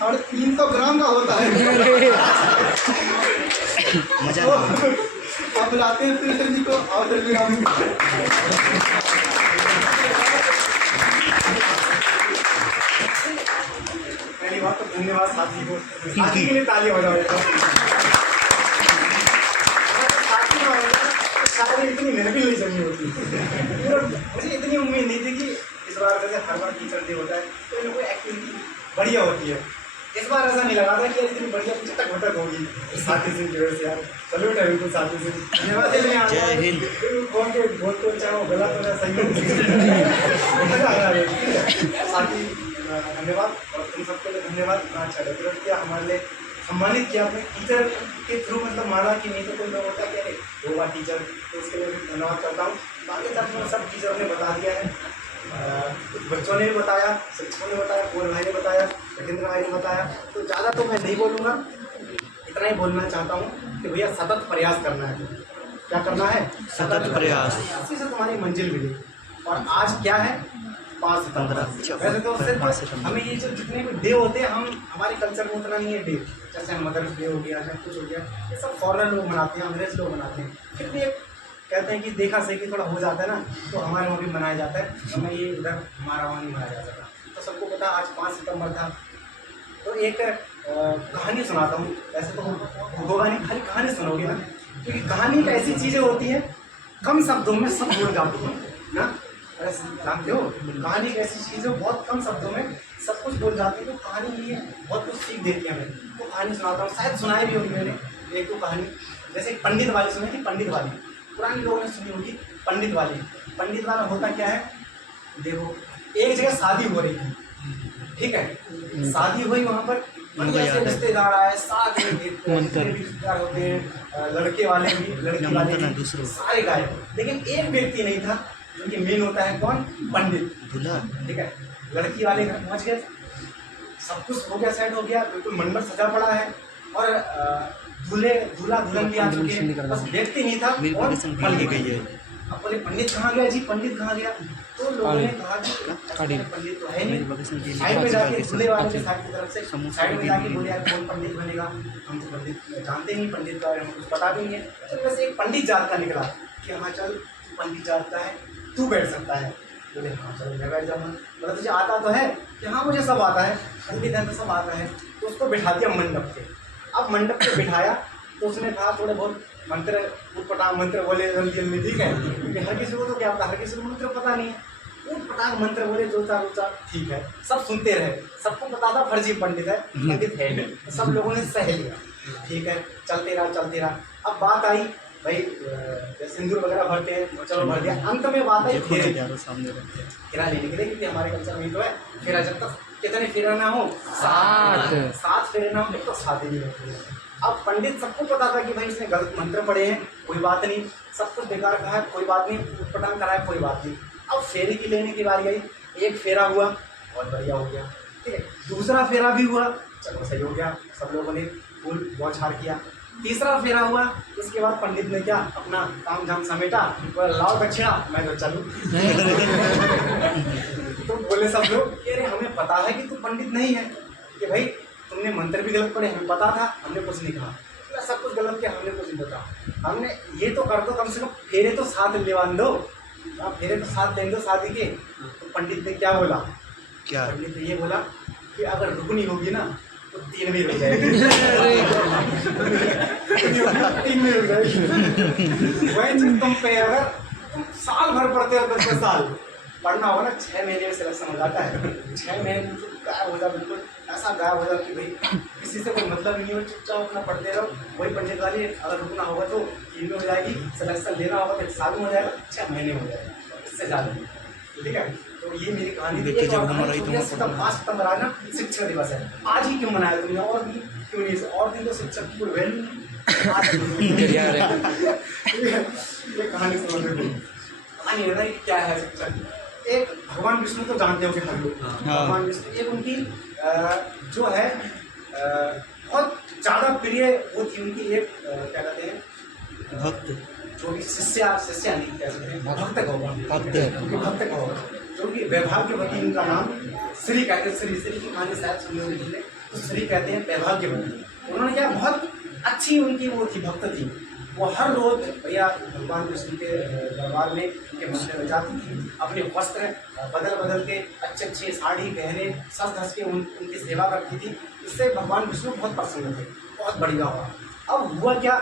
350 ग्राम का होता है। मजा तो अब बुलाते हैं सूर्य सर जी को, और सर जी हम पहली बात तो धन्यवाद साथी को, साथी के लिए ताली हो जाए। शायद इतनी मेहनत नहीं चाहिए होती। मुझे इतनी उम्मीद नहीं थी कि इस बार जैसे हर बार टीचर डे होता है तो इन कोई एक्टिविटी बढ़िया होती है। इस बार ऐसा नहीं लगा था कि इतनी बढ़िया चटक भटक होगी साथी से की वजह से। यार सल्यूट है बिल्कुल साथी से, धन्यवाद। जय हिंद। कौन के बोल तो चाहे वो गलत हो या सही हो, मजा आ रहा है साथी। धन्यवाद, और तुम सबके लिए धन्यवाद। इतना अच्छा डेकोरेट किया, हमारे लिए सम्मानित किया आपने टीचर के थ्रू, मतलब माना कि नहीं तो कोई लोग होता है कि होगा टीचर, तो उसके लिए भी धन्यवाद करता हूँ। बाकी तक में सब टीचरों ने बता दिया है, कुछ बच्चों ने भी बताया, शिक्षकों ने बताया, पूर्ण भाई ने बताया, रविंद्र भाई ने बताया। तो ज़्यादा तो मैं नहीं बोलूँगा, इतना ही बोलना चाहता हूँ कि भैया सतत प्रयास करना है। क्या करना है? सतत प्रयास, इसी से तुम्हारी मंजिल मिली। और आज क्या है? 5 सितंबर। वैसे तो सिर्फ हमें ये जो जितने भी डे होते हैं, हम हमारे कल्चर में उतना नहीं है डे, जैसे मदर्स डे हो गया, चाहे कुछ हो गया, ये सब फॉरेन लोग मनाते हैं, अंग्रेज लोग मनाते हैं। फिर भी एक कहते हैं कि देखा सही थोड़ा हो जाता है ना, तो हमारे वहाँ भी मनाया जाता है। हमें ये उधर हमारा वहाँ नहीं मनाया जाता था। तो सबको पता आज 5 सितंबर था। तो एक कहानी सुनाता हूँ। वैसे तो होगा नहीं, खाली कहानी सुनोगे ना, क्योंकि कहानी एक ऐसी चीज़ें होती हैं कम शब्दों में सब बोल जाती हैं ना। अरे जानते हो, कहानी एक ऐसी चीज़ है बहुत कम शब्दों में सब कुछ बोल जाती है। तो कहानी ये बहुत कुछ सीख देती है हमें। तो कहानी सुनाता हूँ, शायद सुनाई भी होगी मैंने एक दो कहानी। जैसे एक पंडित वाली सुनी थी, पंडित वाली पुराने लोगों ने सुनी होगी। पंडित वाली, पंडित वाला होता क्या है, देखो एक जगह शादी हो रही थी, ठीक है, शादी हुई, वहाँ पर रिश्तेदार आए, सारे रिश्तेदार होते हैं, लड़के वाले भी, लड़की वाले भी, सारे गाए। लेकिन एक व्यक्ति नहीं था जो कि मेन होता है, कौन? पंडित, दूल्हा। ठीक है, लड़की वाले घर पहुँच गए, सब कुछ हो गया, सेट हो गया, बिल्कुल मंडप सजा पड़ा है, और दूल्हा दुल्हन भी आ चुके हैं, बस व्यक्ति नहीं था। और पंडित गई है। अब बोले पंडित कहाँ गया जी, पंडित कहाँ गया? तो लोगों ने कहा कि पंडित तो है नहीं। साइड में जाके दूल्हे वाले के साइड की तरफ से साइड में जाके बोले यार कौन पंडित बनेगा, हम तो पंडित जानते नहीं, पंडित का हमको कुछ पता भी नहीं है। तो वैसे एक पंडित जात का निकला कि हाँ चल पंडित जात का है, तू बैठ सकता है। बोले हाँ चलो मैं बैठ जाऊँगा, मतलब तुझे आता तो है कि हाँ मुझे सब आता है, पंडित है तो सब आता है। तो उसको बिठा दिया मंडप पे। अब मंडप पे बिठाया तो उसने कहा थोड़े बहुत मंत्र उटपटांग मंत्र बोले जल्दी जल्दी, ठीक है, क्योंकि हर किसी को तो क्या होता है, हर किसी को मंत्र पता नहीं है। उटपटांग मंत्र बोले दो चार, ठीक है, सब सुनते रहे। सबको पता था फर्जी पंडित है, पंडित है नहीं, तो सब लोगों ने सह लिया, ठीक है, चलते रहा। अब बात आई भाई सिंदूर वगैरह भरते हैं, चलो भर दिया। अंत में बात आई फेरा लेने के लिए, क्योंकि हमारे कल्चर में तो है फेरा, जब तक कितने फेरा ना हो? 7। 7 फेरे ना हो तो शादी नहीं होती है। अब पंडित सबको पता था कि भाई इसने गलत मंत्र पढ़े हैं, कोई बात नहीं, सब कुछ बेकार कहा है, कोई बात नहीं, उटपटांग करा है, कोई बात नहीं। अब फेरे की लेने की बारी आई। एक फेरा हुआ, बहुत बढ़िया हो गया, ठीक है। दूसरा फेरा भी हुआ, चलो सही हो गया, सब लोगों ने फूल बौछार किया। तीसरा फेरा हुआ, उसके बाद पंडित ने क्या अपना काम झाम समेटा, बोला लाओ दक्षिणा, मैं तो चलूँ। तो बोले सब लोग कि अरे हमें पता है कि तू पंडित नहीं है, कि भाई तुमने मंत्र भी गलत पढ़े, हमें पता था, हमने कुछ नहीं कहा, सब कुछ गलत किया, हमने कुछ नहीं पता। हमने ये तो कर दो, कम से कम फेरे तो 7 लेवान दो, फेरे तो 7 लेने दो शादी के। तो पंडित ने क्या बोला? क्या? पंडित ने ये बोला कि अगर रुकनी होगी ना तो 3 में रुक जाएगी। 3 में रुक जाएगी। वही चीज तुम पे अगर तुम साल भर पढ़ते हो, 10 साल पढ़ना होगा ना, 6 महीने में सिलेक्शन हो जाता है। 6 महीने में गायब हो जाए, बिल्कुल ऐसा गायब हो जाए कि भाई किसी से कोई मतलब ही नहीं हो, चुपचाप अपना पढ़ते रहो। वही पंडित वाली, अगर रुकना होगा तो 3 में हो जाएगी, सिलेक्शन लेना होगा तो 1 साल में हो जाएगा, 6 महीने हो जाएगा, इससे ज़्यादा नहीं, ठीक है। तो ये मेरी कहानी थी। एक और कहानी, 5 सितंबर आज ना शिक्षक दिवस है। आज ही क्यों मनाया तुमने, और भी क्यों नहीं? और दिन तो शिक्षक की कोई वैल्यू नहीं। ये कहानी समझ में कहानी है ना, क्या है शिक्षक? एक भगवान विष्णु को जानते हो हर लोग, भगवान विष्णु एक उनकी जो है बहुत ज़्यादा प्रिय वो थी उनकी, एक क्या कहते हैं, भक्त, जो भी शिष्या नहीं कह सकते, भक्त कहो, जो कि वैभाग्यवती उनका नाम श्री कहते हैं। श्री की कहानी शायद सुनी होगी तुमने, तो श्री कहते हैं वैभाग्यवती। उन्होंने क्या बहुत अच्छी उनकी वो थी, भक्त थी। वो हर रोज भैया भगवान विष्णु के दरबार में उनके मंदिर में जाती थी, अपने वस्त्र बदल के अच्छे साड़ी गहने सज धस के उनकी सेवा करती थी। इससे भगवान विष्णु बहुत प्रसन्न थे, बहुत बढ़िया हुआ। अब हुआ क्या,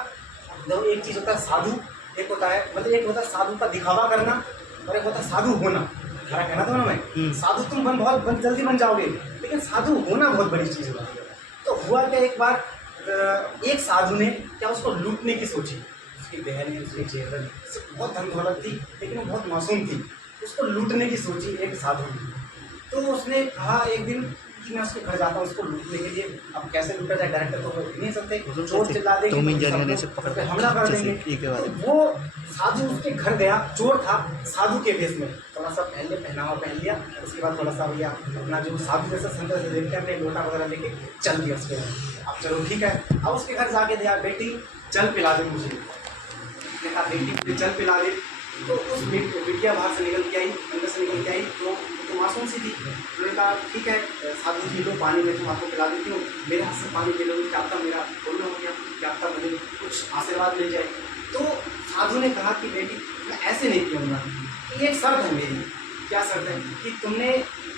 जब एक चीज़ होता है साधु, एक होता है मतलब एक होता है साधु का दिखावा करना, और एक होता है साधु होना। मेरा कहना था ना मैं, साधु तुम बहुत जल्दी बन जाओगे, लेकिन साधु होना बहुत बड़ी चीज़ होती है। तो हुआ क्या, एक बार एक साधु ने क्या उसको लूटने की सोची। उसकी बहन, उसकी जेवर, बहुत धन दौलत थी, लेकिन वो बहुत मासूम थी। उसको लूटने की सोची एक साधु ने। तो उसने कहा एक दिन कि मैं उसके घर जाता हूँ उसको लूटने के लिए। अब कैसे लूटा जाए, डायरेक्टर तो नहीं सकते, चोर चिल्ला देंगे, हमला कर देंगे। तो वो साधु उसके घर गया, चोर था, साधु के भेष में, थोड़ा सा पहनावा पहन लिया। उसके बाद थोड़ा सा भैया अपना जो साधु जैसा संतर से देखते हैं, अपने लोटा वगैरह लेके चल दिया उसके घर। अब चलो ठीक है, अब उसके घर जाके दिया, बेटी जल पिला दे मुझे। देखा बेटी जल पिला दे, तो उस बिटिया बाहर से निकल के आई, अंदर से निकल के आई, तो मासूम सी थी। उन्होंने कहा ठीक है साधु जी लो पानी में तुम आपको पिला देती हूँ, मेरे हाथ से पानी पी लो, क्या पता मेरा बोलना हो गया, क्या पता मुझे कुछ आशीर्वाद मिल जाए। तो साधु ने कहा कि बेटी मैं ऐसे नहीं पीऊँगा, कि एक शर्त है मेरी। क्या शर्त है? कि तुमने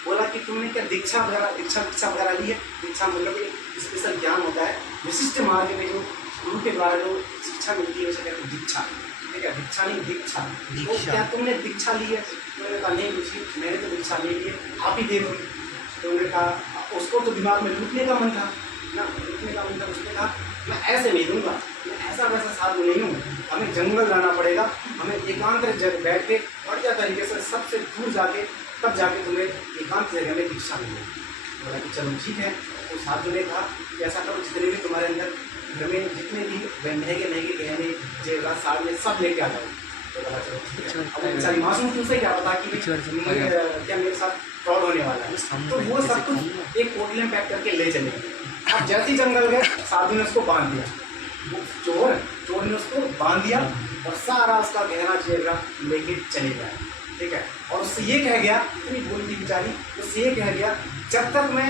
बोला कि तुमने क्या दीक्षा वगैरह ली है। दीक्षा मतलब एक स्पेशल ज्ञान होता है, विशिष्ट मार्ग में जो गुरु के द्वारा जो शिक्षा मिलती है उसे कहते हैं दीक्षा, ठीक है। दीक्षा नहीं दीक्षा। तो क्या तुमने दीक्षा ली है? उन्होंने कहा नहीं मुझे, मैंने तो दीक्षा नहीं ली है, आप ही दे दो। तो उन्होंने कहा, उसको तो दिमाग में लूटने का मन था ना, लूटने का मन था। उसने कहा मैं ऐसे नहीं दूंगा, मैं ऐसा वैसा साधु नहीं हूँ, हमें जंगल जाना पड़ेगा, हमें एकांत जगह बैठ के बढ़िया तरीके से सबसे दूर जाके तब जाके तुम्हें एकांत जगह में दीक्षा मिलेगी। बोला कि चलो ठीक है। तो साधु ने कहा कि ऐसा करो, जितने भी तुम्हारे अंदर घर में जितने भी महंगे गहने जेवरात साड़ियाँ सब लेके आ जाओ। तो बोला चलो ठीक है। अब बेचारी मासूम तुमसे क्या पता कि क्या मेरे साथ फ्रॉड होने वाला है। तो वो सब कुछ एक पोटली में पैक करके ले चले। अब जैसे ही जंगल गए, साधु ने उसको बांध दिया। वो चोर ने उसको बांध दिया और सारा उसका गहना जेवरात लेके चले गया, ठीक है। और उससे ये कह गया, इतनी बोली थी बेचारी, उससे ये कह गया जब तक मैं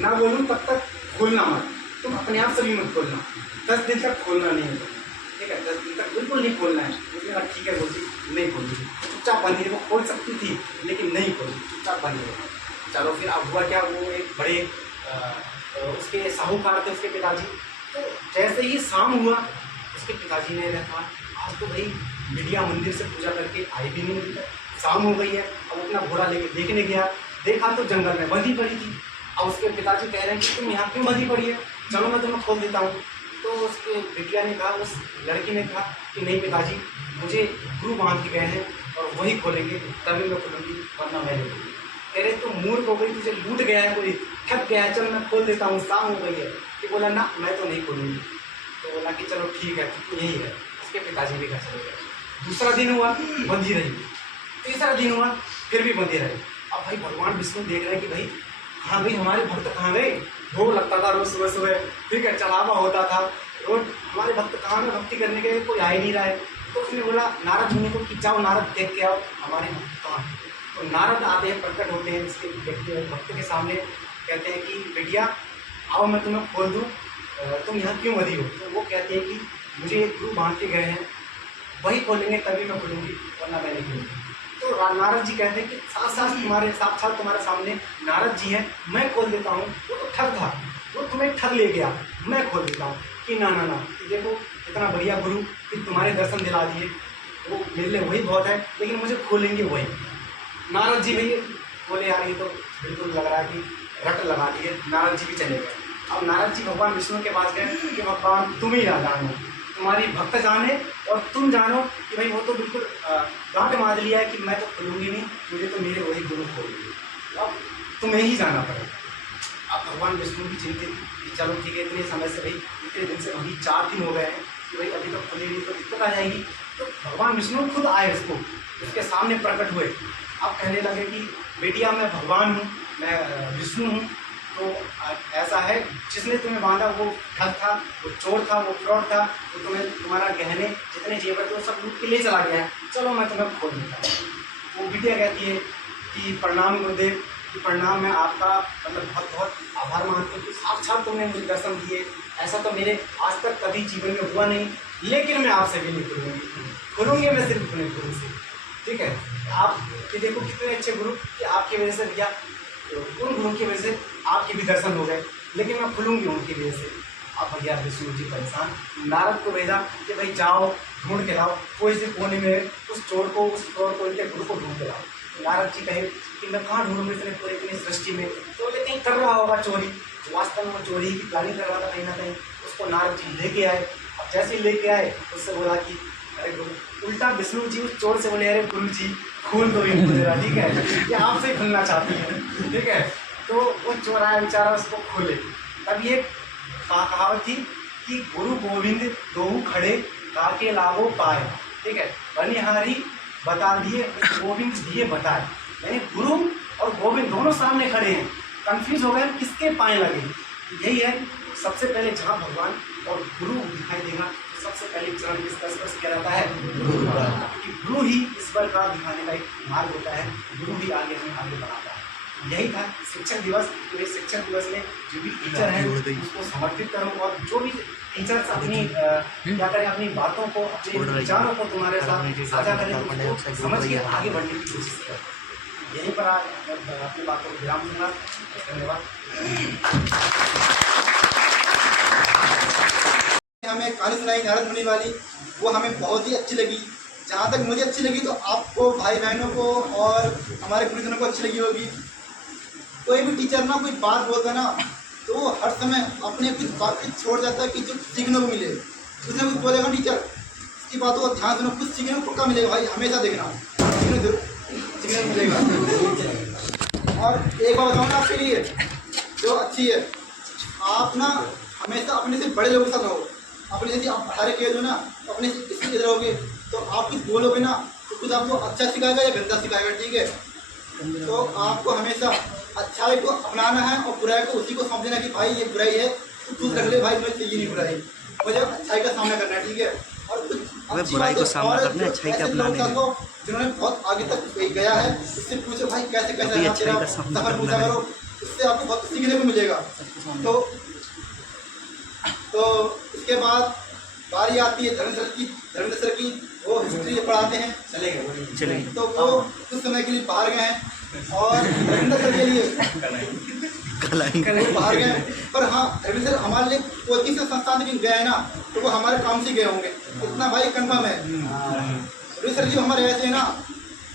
ना बोलूँ तब तक खोलना मत, तुम अपने आप से भी मत खोलना, 10 दिन तक खोलना नहीं है, ठीक है। 10 दिन तक बिल्कुल नहीं खोलना है। उसने कहा ठीक है बोलती नहीं खोली, चुपचाप बनी रही। वो खोल सकती थी लेकिन नहीं खोली, चुपचाप बनी रही। चलो फिर अब हुआ क्या, वो एक बड़े उसके साहूकार थे उसके पिताजी। तो जैसे ही शाम हुआ, उसके पिताजी ने कहा आज तो भाई बिटिया मंदिर से पूजा करके आई भी नहीं, शाम हो गई है। अब अपना घोड़ा लेके देखने गया, देखा तो जंगल में बंधी पड़ी थी। अब उसके पिताजी कह रहे हैं कि तुम यहाँ क्यों बंधी पड़ी है, चलो मैं तुम्हें खोल देता हूँ। तो उसके बिटिया ने कहा, उस लड़की ने कहा कि नहीं पिताजी, मुझे गुरु बांध के गए हैं और वही खोलेंगे तभी मैं खोलूँगी, वरना मैं नहीं खोलूँगी। कह रहे तुम मूर्ख हो गई, तुझे लूट गया है कोई, थक गया है, चल मैं खोल देता हूँ, शाम हो गई है। कि बोला ना मैं तो नहीं खोलूँगी। तो बोला कि चलो ठीक है, तो यही है। उसके पिताजी भी घर चले गए। दूसरा दिन हुआ, बंदी रही। तीसरा दिन हुआ, फिर भी बंदी रही। अब भाई भगवान विष्णु देख रहे हैं कि भाई कहाँ गई हमारे भक्त, कहाँ गए। भोग लगता था रोज सुबह सुबह, ठीक है, चढ़ावा होता था रोज, हमारे भक्त कहाँ गए, भक्ति करने के लिए कोई आ ही नहीं रहा है। तो उसने बोला नारद मुनि को कि जाओ नारद देख के आओ हमारे भक्त कहाँ हैं। तो नारद आते हैं, प्रकट होते हैं इसके व्यक्ति भक्त के सामने, कहते हैं कि बेटिया आओ मैं तुम्हें खोल दूँ, तुम यहाँ क्यों बधी हो। तो वो कहते हैं कि मुझे एक गुरु बांध के गए हैं, वही खोलेंगे तभी मैं खोलूँगी, वरना मैं नहीं खोलूँगी। तो नारद जी कहते हैं कि साक्षात तुम्हारे सामने नारद जी हैं, मैं खोल देता हूँ। वो तो ठग था, वो तुम्हें ठग ले गया, मैं खोल देता हूँ। कि ना ना ना, देखो इतना बढ़िया गुरु कि तुम्हारे दर्शन दिला दिए, वो मेरे लिए वही बहुत है, लेकिन मुझे खोलेंगे वही। नारद जी भी बोले यार ये तो बिल्कुल लग रहा है कि रट लगा दिए। नारद जी भी चले गए। अब नारद जी भगवान विष्णु के पास गए कि भगवान तुम ही जानो, तुम्हारी भक्त जाने और तुम जानो कि भाई वो तो बिल्कुल गांठ मार लिया है कि मैं तो खोलूँगी नहीं, मुझे तो मेरे वही गुरु खोलेंगे, अब तुम्हें ही जाना पड़ेगा। अब भगवान विष्णु भी चिंतित कि चलो ठीक है, इतने समय से भाई इतने दिन से अभी 4 दिन हो गए हैं कि भाई अभी तक खुलेगी तो दिक्कत आ जाएगी। तो भगवान विष्णु खुद आए उसके सामने प्रकट हुए। अब कहने लगे कि बेटिया मैं भगवान हूँ, मैं विष्णु हूँ। तो ऐसा है जिसने तुम्हें बांधा वो ठग था, वो चोर था, वो फ्रॉड था, वो तुम्हारा गहने जितने जेवर थे वो सब लूट के ले चला गया है, चलो मैं तुम्हें खोल देता हूँ। वो बिटिया कहती है कि प्रणाम गुरुदेव, कि प्रणाम, मैं आपका मतलब बहुत बहुत आभार मानती हूँ कि साक्षात तुमने मुझे दर्शन दिए। ऐसा तो मेरे आज तक कभी जीवन में हुआ नहीं, लेकिन मैं आपसे भी नहीं खुलूँगी मैं सिर्फ अपने गुरु से। ठीक है, आप कि देखो कितने अच्छे गुरु कि आपकी वजह से भैया, उन गुरु की वजह से आपके भी दर्शन हो गए, लेकिन मैं खुलूँगी उनकी वजह से। अब भैया विष्णु जी परेशान, नारद को भेजा कि भाई जाओ ढूंढ के लाओ, कोई से कोने में उस चोर को, उस चोर को, इनके गुरु को ढूंढ के लाओ। नारद जी कहे कि मैं कहाँ ढूंढूंगी इतने पूरे इतनी सृष्टि में, तो लेकिन कर रहा होगा चोरी, वास्तव में चोरी की प्लानिंग कर रहा था कहीं ना कहीं। उसको नारद जी लेके आए। अब जैसे ही लेके आए उससे बोला कि अरे गुरु, उल्टा विष्णु जी उस चोर से बोले अरे गुरु जी खोल दो इनको जरा, ठीक है, ये आपसे ही खुलना चाहती है, ठीक है। तो वो चोर आया बेचारा, उसको खोले। तब ये कहावत थी कि गुरु गोविंद दोहू खड़े काके लागो पाए, ठीक है, बनिहारी बता दिए गोविंद दिए बताए। यानी गुरु और गोविंद दोनों सामने खड़े हैं, कंफ्यूज हो गए किसके पाए लगे। यही है सबसे पहले जहाँ भगवान और गुरु दिखाई देगा, सबसे पहले चरण किसका स्पर्श किया जाता है, गुरु का, क्योंकि गुरु ही ईश्वर का दिखाने का एक मार्ग होता है, गुरु ही आगे हमें आगे बढ़ाता है। यही था शिक्षक दिवस। तो इस शिक्षक दिवस में जो भी टीचर हैं उसको समर्पित करो, और जो भी टीचर्स अपनी क्या करें, अपनी बातों को, अपने विचारों को तुम्हारे साथ साझा करें, उसको समझ के आगे बढ़ने की कोशिश करें। यहीं पर अपनी बातों को विराम दूंगा। धन्यवाद। हमें कहानी सुनाई नारद मुनि वाली, वो हमें बहुत ही अच्छी लगी। जहाँ तक मुझे अच्छी लगी तो आपको भाई बहनों को और हमारे गुरुजनों को अच्छी लगी होगी। कोई भी टीचर ना कोई बात बोलता ना तो वो हर समय अपने कुछ बातें छोड़ जाता है कि जो सीखने को मिले। कुछ ना कुछ बोलेगा टीचर, उसकी बातों को ध्यान सुनो, कुछ सीखने को पक्का मिलेगा भाई, हमेशा देखना सीखने को मिलेगा। और एक बात बताऊँ ना आपके लिए जो अच्छी है, आप ना हमेशा अपने से बड़े लोगों के साथ रहो। अपने जैसे आप 18 के हो ना, अपने इसके रहोगे तो आप कुछ बोलोगे ना तो कुछ आपको अच्छा सिखाएगा या गंदा सिखाएगा, ठीक है। तो आपको हमेशा अच्छाई को अपनाना है और बुराई को उसी को समझना कि भाई ये बुराई है तो खुद रख ले भाई, मुझे ये नहीं बुराई, मुझे अच्छाई का सामना करना है, ठीक है। और कुछ बुराई को सामना करना है, अच्छाई का अपनाने में। जिन्होंने बहुत आगे तक गया है उससे पूछो भाई कैसे कैसे सफर पूछा करो, उससे आपको बहुत सीखने को मिलेगा। तो इसके बाद बारी आती है धर्मेंद्र सर की, वो हिस्ट्री पढ़ाते हैं, चले गए। तो वो कुछ समय के लिए बाहर गए हैं और धर्मेंद्र सर के लिए बाहर गए। पर हाँ, धर्मेंद्र सर हमारे लिए कोचिंग से संस्थान में गए ना तो वो हमारे काम से गए होंगे, इतना भाई कंफर्म है। धर्मेंद्र सर जी हमारे ऐसे ना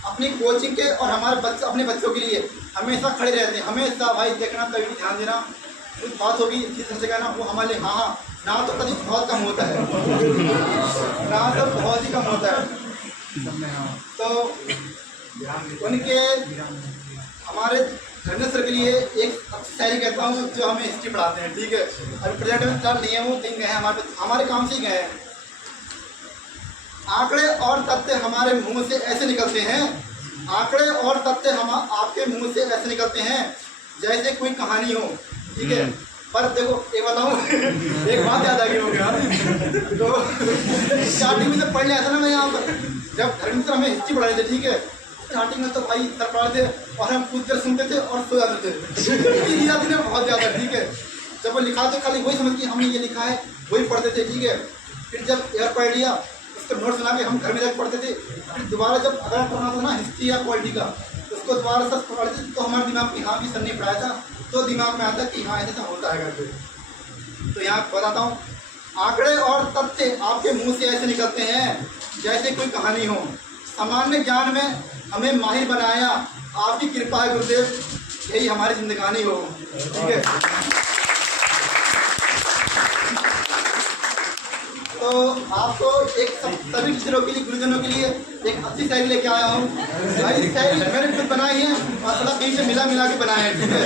अपनी कोचिंग के और हमारे अपने बच्चों के लिए हमेशा खड़े रहते हैं, हमेशा भाई देखना, कभी भी ध्यान देना, कुछ बात होगी इसी तरह से कहना, वो हमारे लिए हाँ ना तो कभी बहुत कम होता है, ना तो बहुत ही कम होता है। तो उनके हमारे धर्मेंद्र सर के लिए एक अच्छी शायरी कहता हूँ जो हमें हिस्ट्री पढ़ाते हैं, ठीक है। अभी प्रेजेंट में फिलहाल नहीं है, वो दिन गए हैं हमारे काम से ही गए हैं। आंकड़े और तथ्य हमारे मुंह से ऐसे निकलते हैं, आंकड़े और तथ्य हम आपके मुंह से ऐसे निकलते हैं जैसे कोई कहानी हो, ठीक है। पर देखो ये बताऊँ एक बात याद आ गई हो गया तो स्टार्टिंग में जब पढ़ लिया था ना मैं यहाँ पर, जब धर्मेंद्र सर हमें हिस्ट्री पढ़ा रहे थे, ठीक है। स्टार्टिंग में तो भाई सर पढ़ाते थे और हम पूछ कर सुनते थे और सो जाते थे याद नहीं बहुत ज़्यादा, ठीक है। जब वो लिखाते खाली वही समझ के हमने ये लिखा है वही पढ़ते थे, ठीक है। फिर जब यार पढ़ लिया उसको नोट सुना के हम घर में जाकर पढ़ते थे। फिर दोबारा जब अगर पढ़ना था ना हिस्ट्री या पॉलिटी का, उसको दोबारा सर पढ़ते थे तो हमारे दिमाग में हाँ भी सर ने पढ़ाया था तो दिमाग में आता कि हाँ ऐसा होता है करके। तो यहाँ बताता हूँ, आंकड़े और तथ्य आपके मुंह से ऐसे निकलते हैं जैसे कोई कहानी हो। सामान्य ज्ञान में हमें माहिर बनाया आपकी कृपा है गुरुदेव, यही हमारी जिंदगानी हो, ठीक है। तो आपको एक सभी टीचरों के लिए, गुरुजनों के लिए एक अच्छी शायरी लेके आया हूँ। भाई शायरी मैंने खुद बनाई है और थोड़ा कहीं से मिला के बनाए हैं, ठीक है।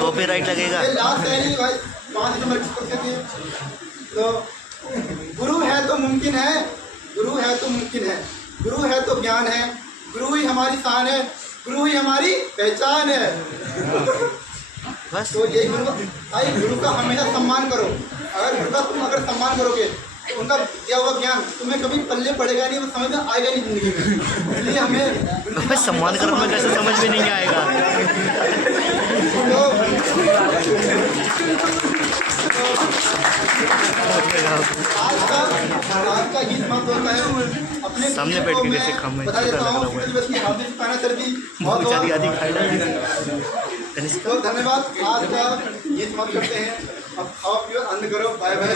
कॉपीराइट लगेगा। ये लास्ट शायरी भाई 5 नंबर की। तो गुरु है तो मुमकिन है, गुरु है तो मुमकिन है, गुरु है तो ज्ञान है, गुरु ही हमारी शान है, गुरु ही हमारी पहचान है। बस तो ये गुरु का हमेशा सम्मान करो। अगर गुरु का तुम अगर सम्मान करोगे तो उनका दिया हुआ ज्ञान तुम्हें कभी पल्ले पड़ेगा नहीं, वो समझ में आएगा नहीं जिंदगी में। इसलिए हमें सम्मान करो, मैं कैसे समझ में नहीं आएगा। आज का गीत मत होता है अपने सामने बैठ के कैसे खामे बता देता हूँ। सर की बहुत तो धन्यवाद। आज का ये समाप्त करते हैं। अब खाओ पियो अंध करो, बाय बाय।